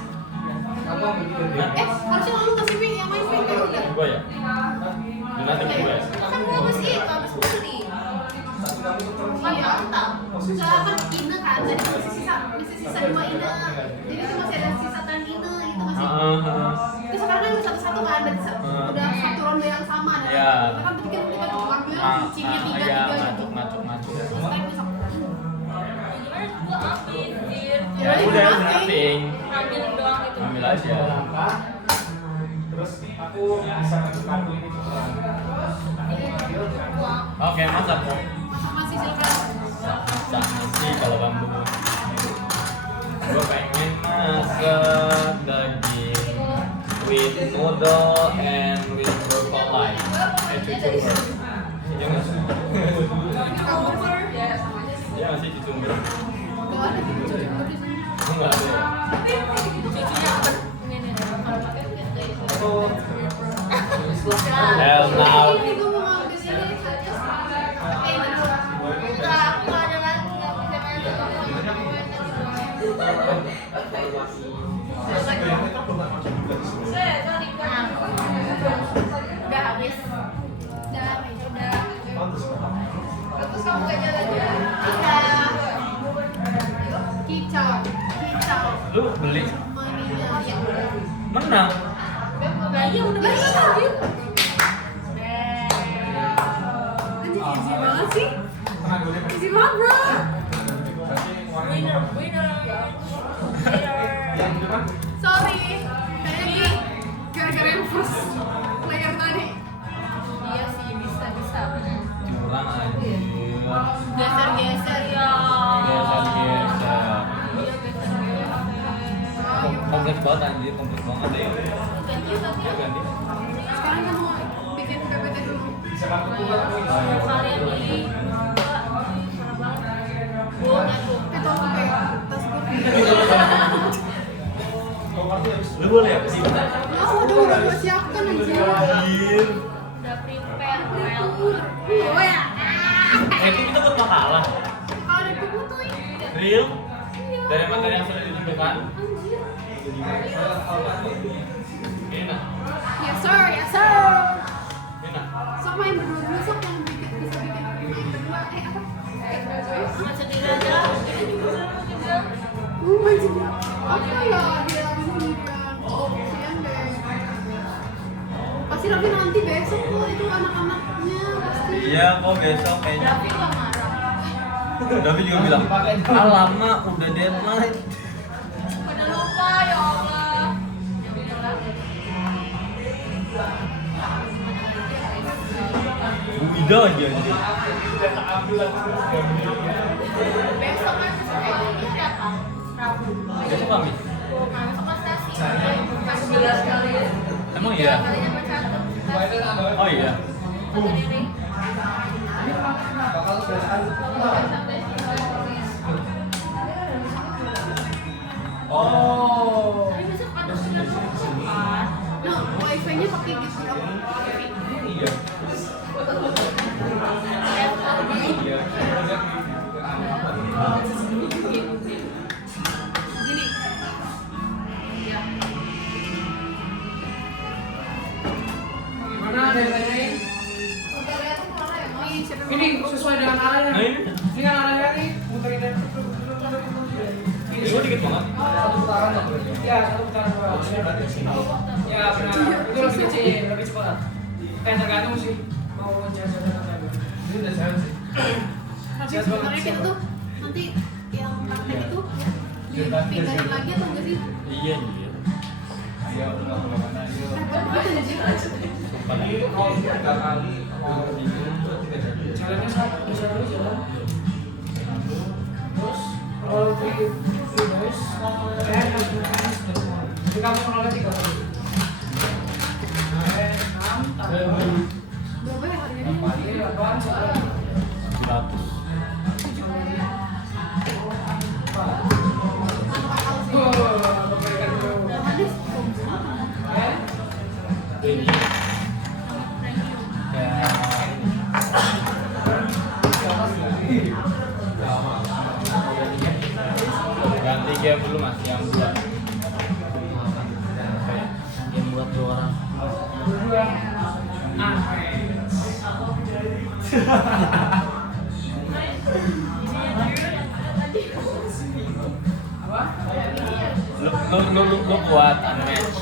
Harusnya lalu kasih Pi yang main Pi ya udah. Gue ya. Do nothing gue ya. Kan gua habis itu, habis beli. Kan ya. Soalnya kan Ina kan tadi masih sisa 2 Ina. Jadi itu masih ada sisa tan Ina itu masih. Terus sekarang kan satu-satu kan udah satu ronde yang sama dan Iya. kita kan bikin kita ambil kuncinya 3 Iya, 3 macuk. Terus sekarang besok. Gimana gua ambil, Dir. Ya Udah, udah do nothing. Ambil doang gitu. Ambil aja. Terus aku bisa ngasih kartu ini ke orang. Uang. Oke, mantap kok. masih silakan. Sama sih kalau kamu. Gue pengen masak daging with noodle and with broccoli. Cucumber. Iya nggak sih? Iya nggak sih cucumber? Enggak ada di sini. Enggak ada. Cucunya apa? Ini. Hell now. Ini gue mau ambil ini. Enggak, aku nggak ada lagi, nggak bisa main. Udah habis. Udah. Terus kamu gak jalan-jalan? Iya. Kicau. Lu beli Maninya. menang. Nah, iya udah balik lagi. Anjir easy banget sih. Easy banget bro. Winner. Sorry. Kayaknya gara-gara yang first player tadi. Iya sih, bisa. Curang aja. Geser-geser Ya. Geser-geser. Iya, geser-geser. Kompleks banget anjir, kompleks banget deh. Ganti tapi Ya ganti. Sekarang kamu bikin PPT dulu. kalian ini parah banget. Itu aku kayak tas gue. Lu boleh ya sih? Udah gue siapkan anjir. Anjir. Udah prepare well. Oh ya. Itu kita buat makalah. Kalau ada buku tuh Real? Dari materi yang sudah ditentukan? Enak. yes sir. Enak. Sok main berdua dulu, sok yang bisa bikin main berdua. Apa? Main sendiri aja. Main sendiri. Apa ya dia sendirian? Kasian deh. Pasti Raffi nanti besok kok itu anak-anaknya pasti. Iya, kok besok kayaknya. Tapi gak marah. Davi juga bilang, lama udah deadline. Pada lupa ya Allah. Udah aja. Besok kan ini ada apa? Rabu. Besok kami. Nah, besok kan stasi. 11 kali. Emang iya? Kali dapat 1. Oh iya. Satu diri. Oh. Tapi besok ada 9 kan? No, wifi-nya pakai gitu. Iya. Gini. Gimana ada yang tanyain? Ini siapa yang Ini sesuai dengan arahnya. Nah, ini. Ini kan arahnya nih, muterin deh. Ini gua dikit banget. Satu putaran lah. Ya, satu putaran doang. Ya benar. Itu lebih kecil, lebih cepat. Tergantung sih mau jajan apa. Ini udah jalan sih. Tapi sebenarnya kita tuh nanti yang praktek itu dipindahin lagi atau enggak sih? Iya, iya. Jalannya sama, bisa dulu jalan. Terus kalau di guys, di kamu kalau 3 kali. 6 tambah Berapa ya harganya? iya, doang sekali. 100. Hadis. Ini. Ya. Ganti game dulu mas, yang buat. Yang buat 2 orang. Berdua. Apa? Lu kuat unmatch.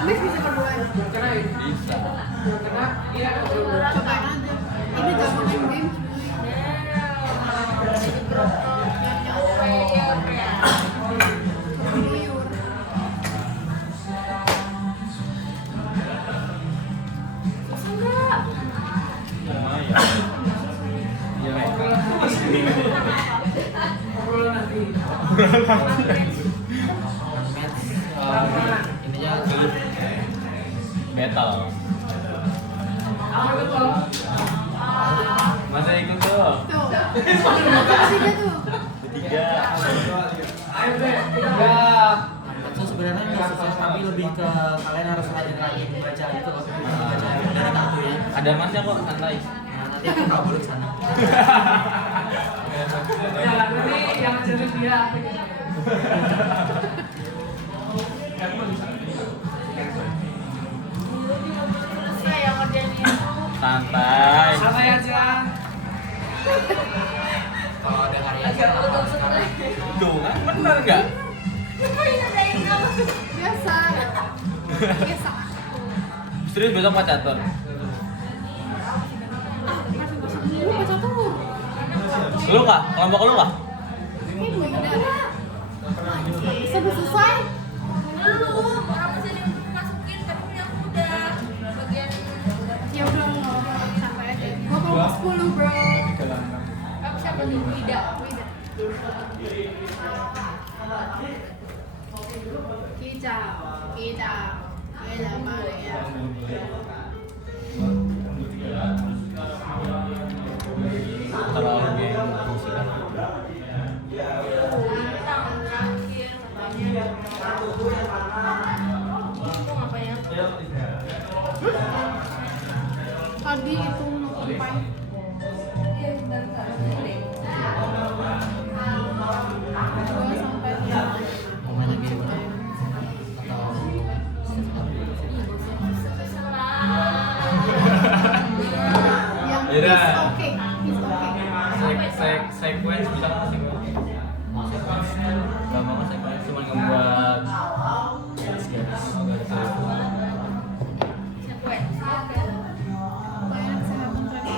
Amis bisa berduaan. Karena ini. Bisa. Karena iya ada berdua. Cobain aja. Ini jangan main game. Keluyur. Lumayan. Iya, Mek. Obrolan nanti. Ininya sulit. Metal. Apa betul? Masa ikut tuh? Tuh. Kasihnya tuh. Bertiga. Ayo deh, tiga. Itu sebenarnya nggak susah tapi lebih ke kalian harus rajin-rajin baca itu baca dari kartu ya. Ada masnya kok, santai. Nah, nanti aku kabur ke sana. Ya, nanti yang ngajarin dia. Selesai yang kerjanya. Santai. Santai aja. Kalau ada hari yang salah sekarang. Tuh kan bener nggak? Biasa. Biasa. Serius besok Pak Catur? Masuk mulu pas satu. Lu kak? Kelompok lu kak? Ini Bu Ida. Sudah selesai. Belum, orang masih dimasukin tapi punya aku udah bagian Ya udah nggak apa-apa, santai aja. Gua kelompok 10 bro. apa siapa nih Wida. Wida. Kicau, kicau. Beda mana ya? Terlalu game musik kan? Tahun terakhir katanya. Aku ngapain ya? Tadi itu nonton Pai. Jeda. Oke, it's okay. Sequence bisa nggak sequence? Gak mau sequence, cuma ngebuat garis-garis. Sequence. Pelayanan kesehatan tadi.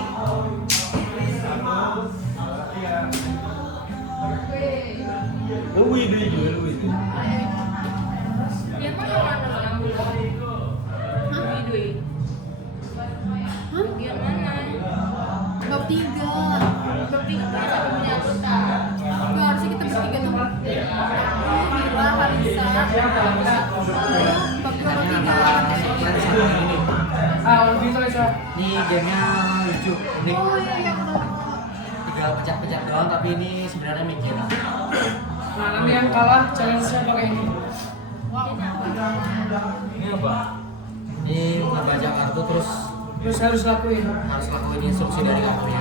Lu itu juga lu itu. Dia mah yang mana yang Widui. Hah? Yang mana? Bab 3. Bertiga sama punya anggota. Nggak, harusnya kita bertiga tuh. Mira, Harisa, bab 2, bab 3. Antara sequence sama ini. Lebih tuh Isa. Ini gamenya lucu. Ini Oh iya, aku tahu. tinggal pecah-pecah doang, tapi ini sebenarnya mikir. Nah, nanti yang kalah challenge-nya pakai ini. Ini apa? Ini ngebaca kartu terus Terus harus lakuin. harus lakuin instruksi dari kartunya.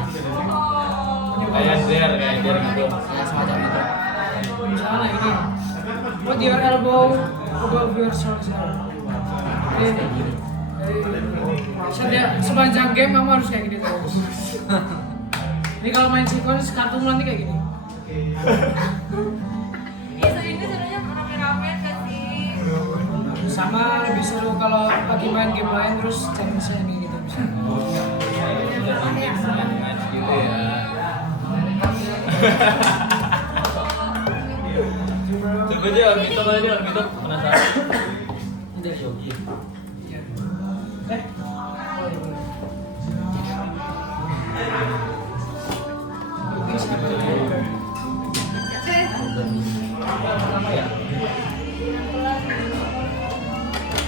Kayak der gitu. Ya semacam itu. Misalnya ini. Put your elbow above your shoulder. Oke. Sepanjang game kamu harus kayak gini terus. Ini kalau main sequence kartu nanti kayak gini. Ya ini serunya rame-rame kan sih. Sama lebih seru kalau lagi main game lain terus challenge-nya ini gitu misalnya. Match gitu ya. Coba aja kita penasaran. Ini dari Yogi.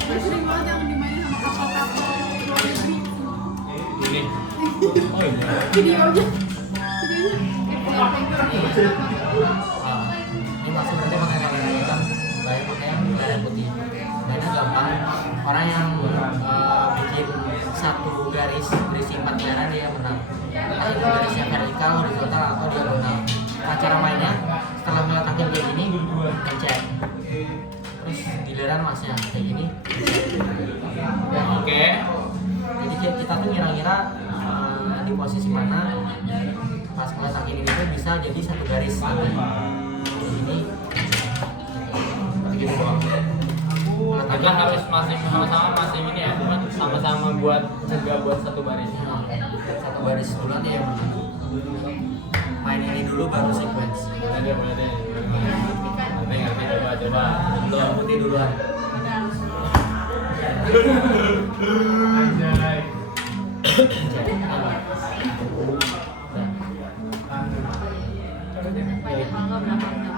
Gue sering banget yang dimainin sama kapal-kapal luar negeri. Ini. Oh iya. Videonya Ini masuk nanti pakai kamera hitam, bayar pakai yang kamera putih. Dan ini gampang. Orang yang bikin satu garis berisi 4 merah dia menang. Entah itu garisnya vertikal, horizontal atau diagonal. Nah, cara mainnya setelah meletakin kayak gini, pencet. Terus giliran masnya kayak gini. Oke. Jadi kita tuh ngira-ngira di posisi mana pas meletakin ini tuh bisa jadi satu garis nanti. Ini gitu doang. Kita harus masing ini ya, sama-sama buat juga buat satu baris. Satu baris dulu nanti yang main ini dulu baru sequence. Boleh deh. Ngerti coba. Untuk yang putih duluan. Banyak mangga belakang.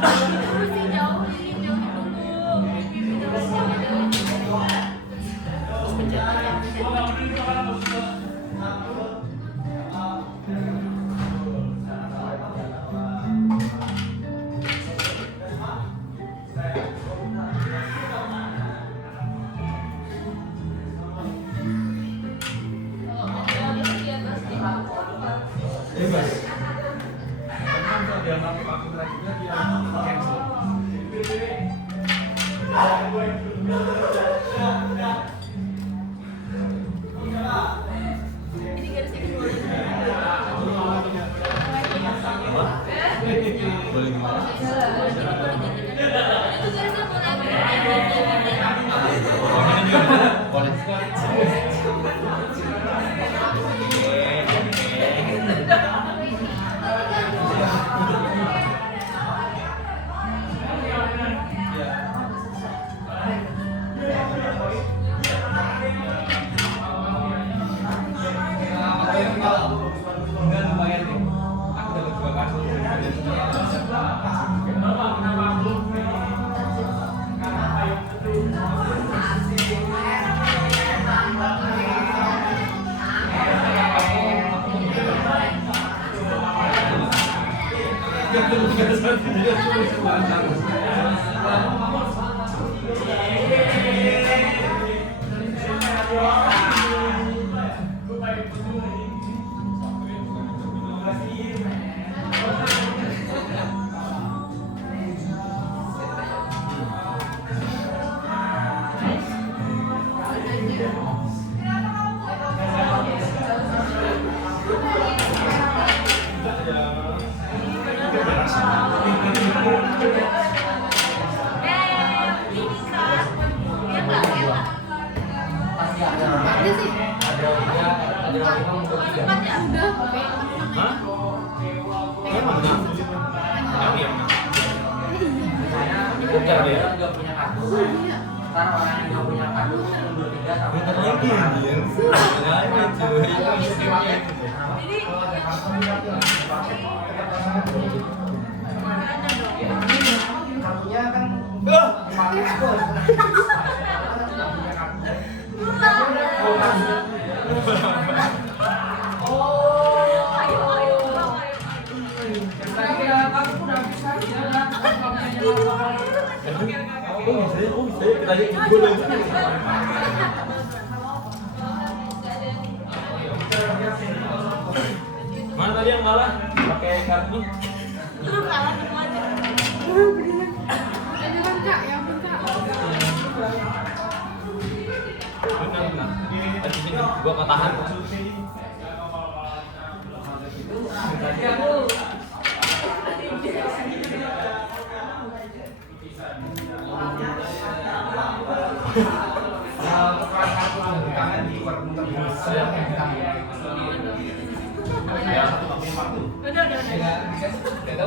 Terus sih jauh dulu. Terus pencet. Ini garisnya keluar. Boleh gimana? Itu garisnya mulai Boleh. Sempat ya? Udah, Hah? Dia menang. Yang dia menang. Bentar dia. Nggak punya kartu. Ntar orang yang nggak punya kartu mundur 3 tapi Bentar lagi anjir. Makanya cuy. Jadi kartunya kan ayo ayo. Kira-kira kamu udah bisa jalan kalau punya jalan. Oh bisa ya? Oh bisa ya? Kita aja boleh. Mana tadi yang kalah? Pakai kartu? Lu kalah semuanya. Jangan Kak, ya ampun Kak. Benar benar. Tadi sini gua ketahan. Ya. Udah.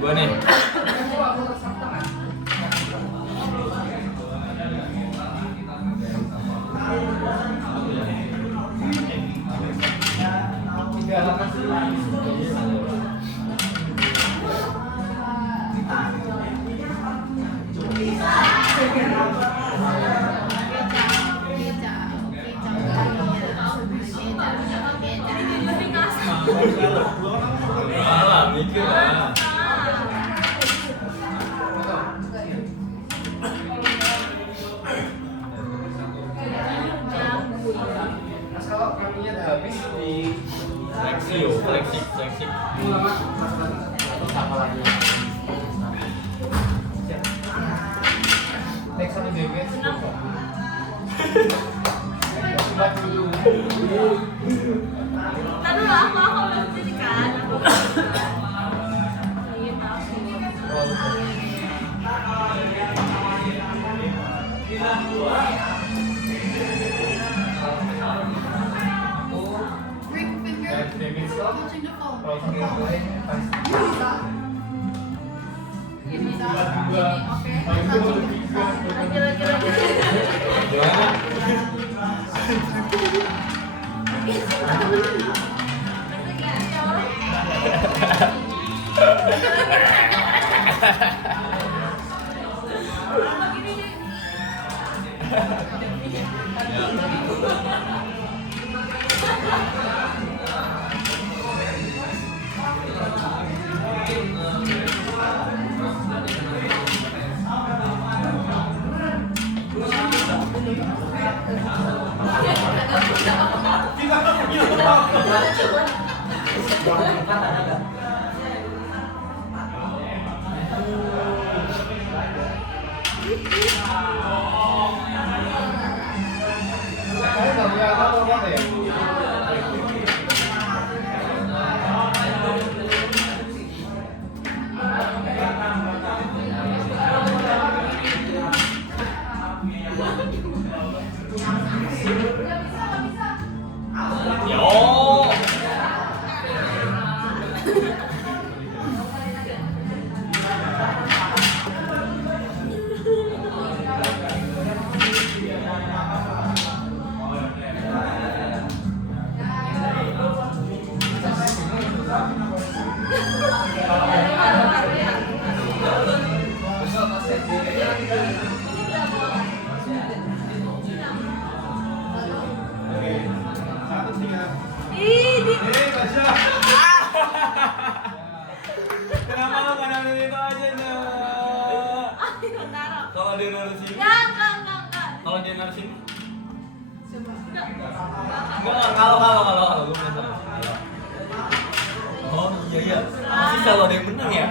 Gua nih. Lebih ngasih. Malah mikir lah. kalau kartunya udah habis di Seleksi yo, seleksi. sama lagi. Next sama BB. Tadi lah aku belum jadi kan. Iya Ring finger, touching the phone. Bisa. Ini, oke. Touching the phone. Lagi. Gimana? Kamu nggak punya apa ya? Yo. Kenapa lo gak naruh itu aja nah? Kalau dia naruh sini, Enggak. kalau dia naruh sini, Enggak. enggak kalau gue penasaran. Oh iya, masih selalu ada yang menang ya?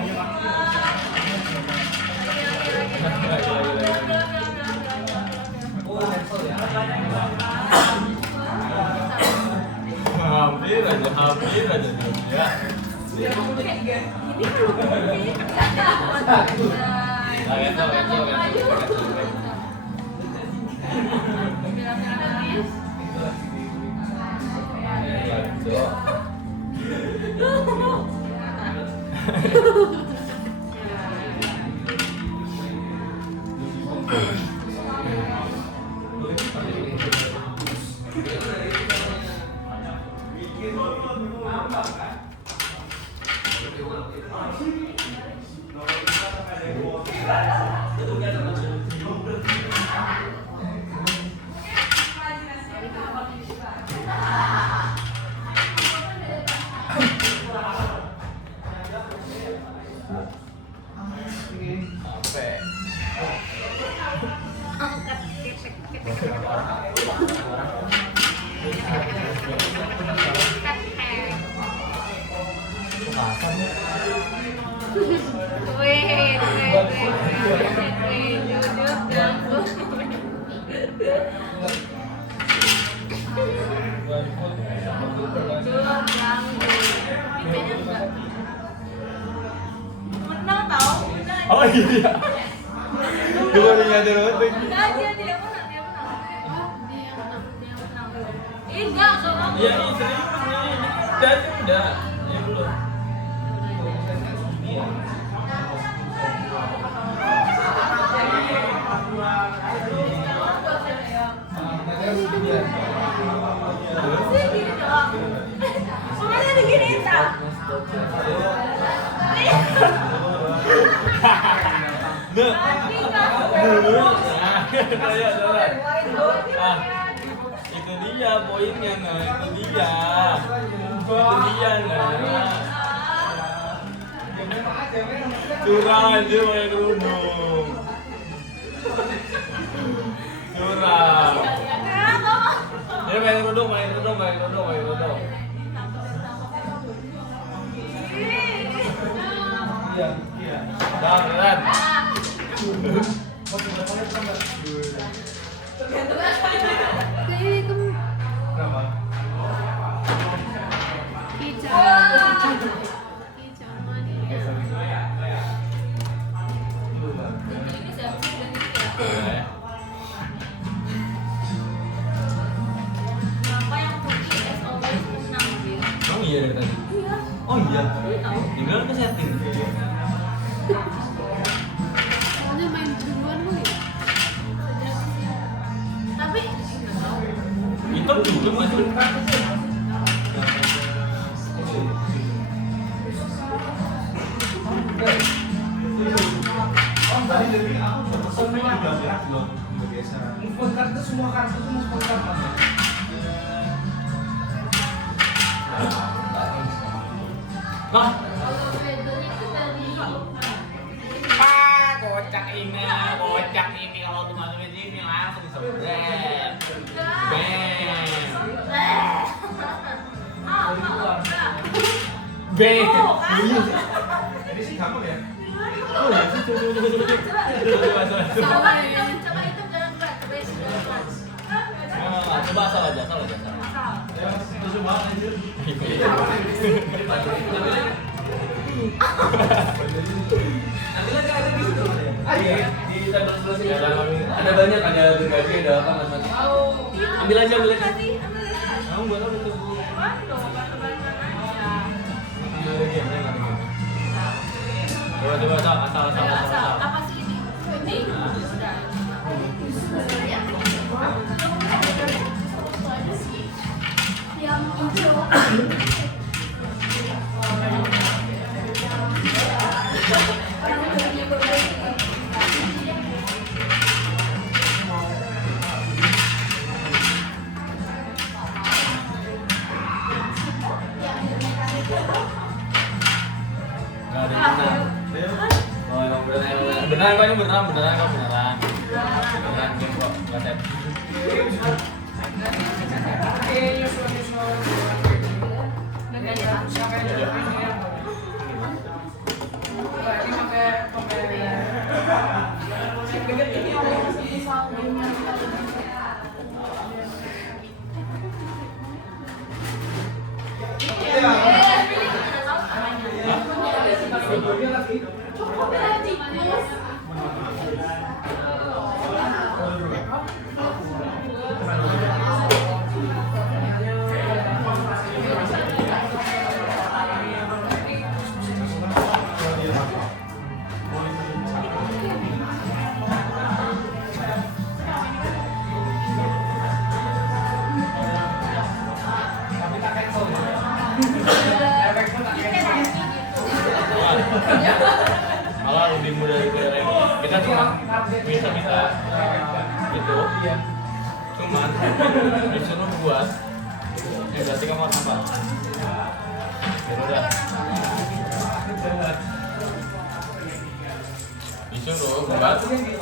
Oh, level ya. Hampir aja ya. Ini belum Menang tau, menang. Oh iya. Dua nyadar banget. Enggak aja dia menang. Enggak, soalnya. Iya, serius nih. Udah. Ya belum. Sih gini doang. Makanya diginiin tak? Itu dia poinnya, nah itu dia nah. Curang aja pakai kerudung. Curang. Dia pakai kerudung. Beneran. Apa yang putih as always menang dia? Emang iya dari tadi? Iya. Oh iya. Dia tahu. Tinggal ke setting. Soalnya main duluan lu ya. Tapi Itu dulu maju. Move kartu semua kartu tuh move kartu. Lah, kalau bedanya itu dari kocak ini kalau tuh masukin sini langsung disebret. Bam. Ini sih gampang ya. Coba itu jangan berat, basic berat. Coba asal aja. Itu semua anjir. Nanti lagi ada di situ. Di table sebelah sini ada banyak, ada gergaji, ada apa macam-macam. Ambil aja. Kamu buat apa tuh? Ambil lagi yang lain ada. Coba asal. Apa sih ini? Ini? Sudah. Yang hijau. Enggak ada yang benar. Oh, emang beneran kok ini beneran kok. Beneran kok. Enggak set. Oke, nyusul. Sampai jauh ini ya. Ini lebih mudah dari daerah ini. Kita cuma bisa kita gitu, cuman disuruh buat, ya berarti kamu harus apa? Ya udah. Disuruh buat 1, 2, 3,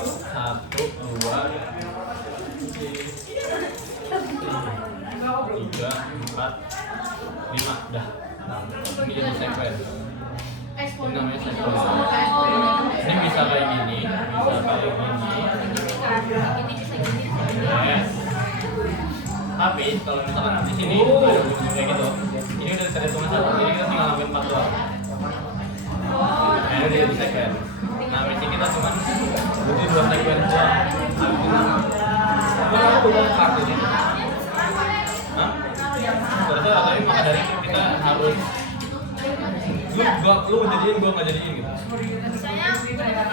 4, 5, udah. Ini jadi sequence. Ini namanya sequence. Ini bisa kayak gini, bisa kayak gini. Yes. Tapi kalau misalkan di sini ada bunyi kayak gitu, ini udah saya tulis satu, ini kita tinggal ngambil 4 doang. Nah, ini dia sequence. Nah, basic kita cuma butuh 2 sequence doang. Kamu bukan kartunya? Hah? Terserah, tapi maka dari itu kita harus lu menjadiin, gua nggak jadiin gitu. Misalnya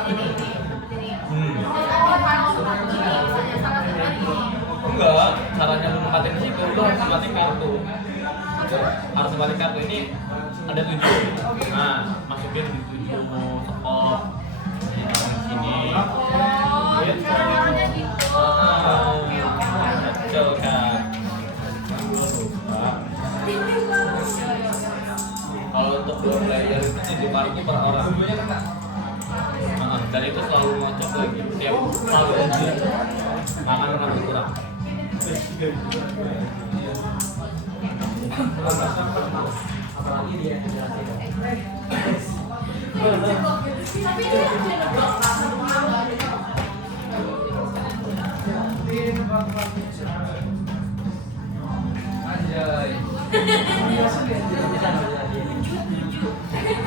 ini. Enggak, caranya lu nempatin di situ, lu harus nempatin kartu. Harus nempatin kartu ini ada 7. Nah, masukin di 7 mau stop di sini. Gitu. Kecil kan. Kalau untuk 2 player itu 7 kartu per orang. Dan itu selalu ngocok lagi, tiap selalu uji. Makan pernah kurang. Apalagi dia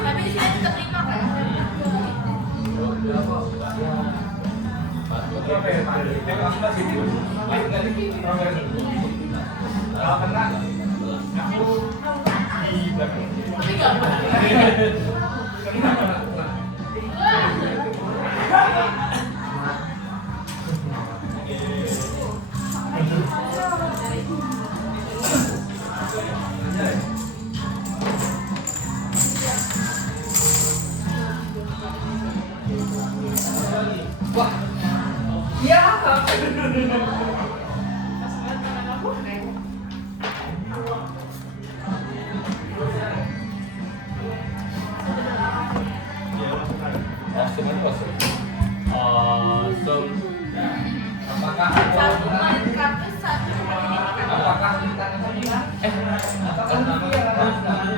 Tapi di sini tetap 5 kan? Wah, iya. Awesome itu awesome. Apakah Satu main kartu, satu seperti ini kan? apakah kita ketemuan?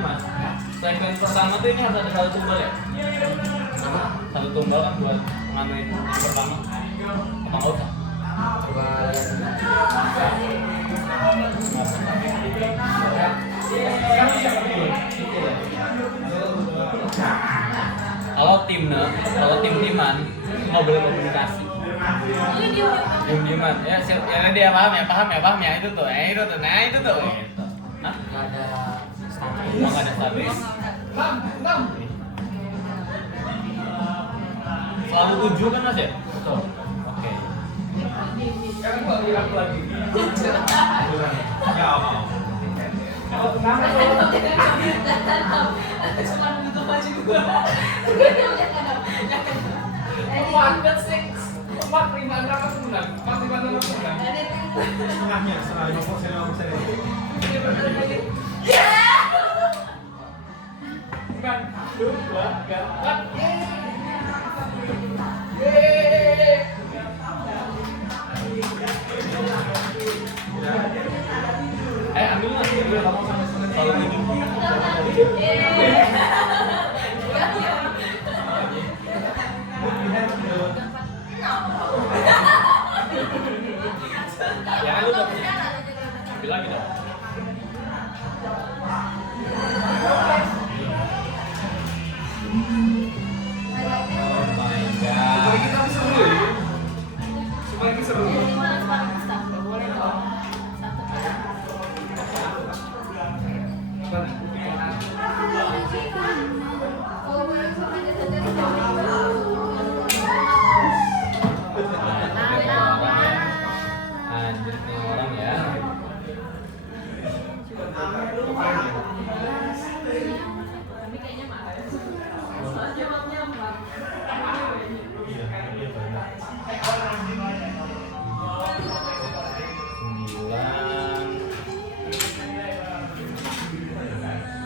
Mas, segmen pertama tuh ini harus ada 1 tumbal ya? 1 tumbal kan buat nganuin yang pertama. Apa nggak usah? coba Kalau tim-timan nggak boleh komunikasi. Ini Diem-dieman. Ya, dia paham ya itu tuh. Gitu. Hah? nggak ada standar. Nggak ada status. Selalu 7 kan Mas ya? Betul. Oke. Sekarang gua bilang lagi. Ambil lah. Kalau 7. Ya kan lu udah punya. Bilang gitu.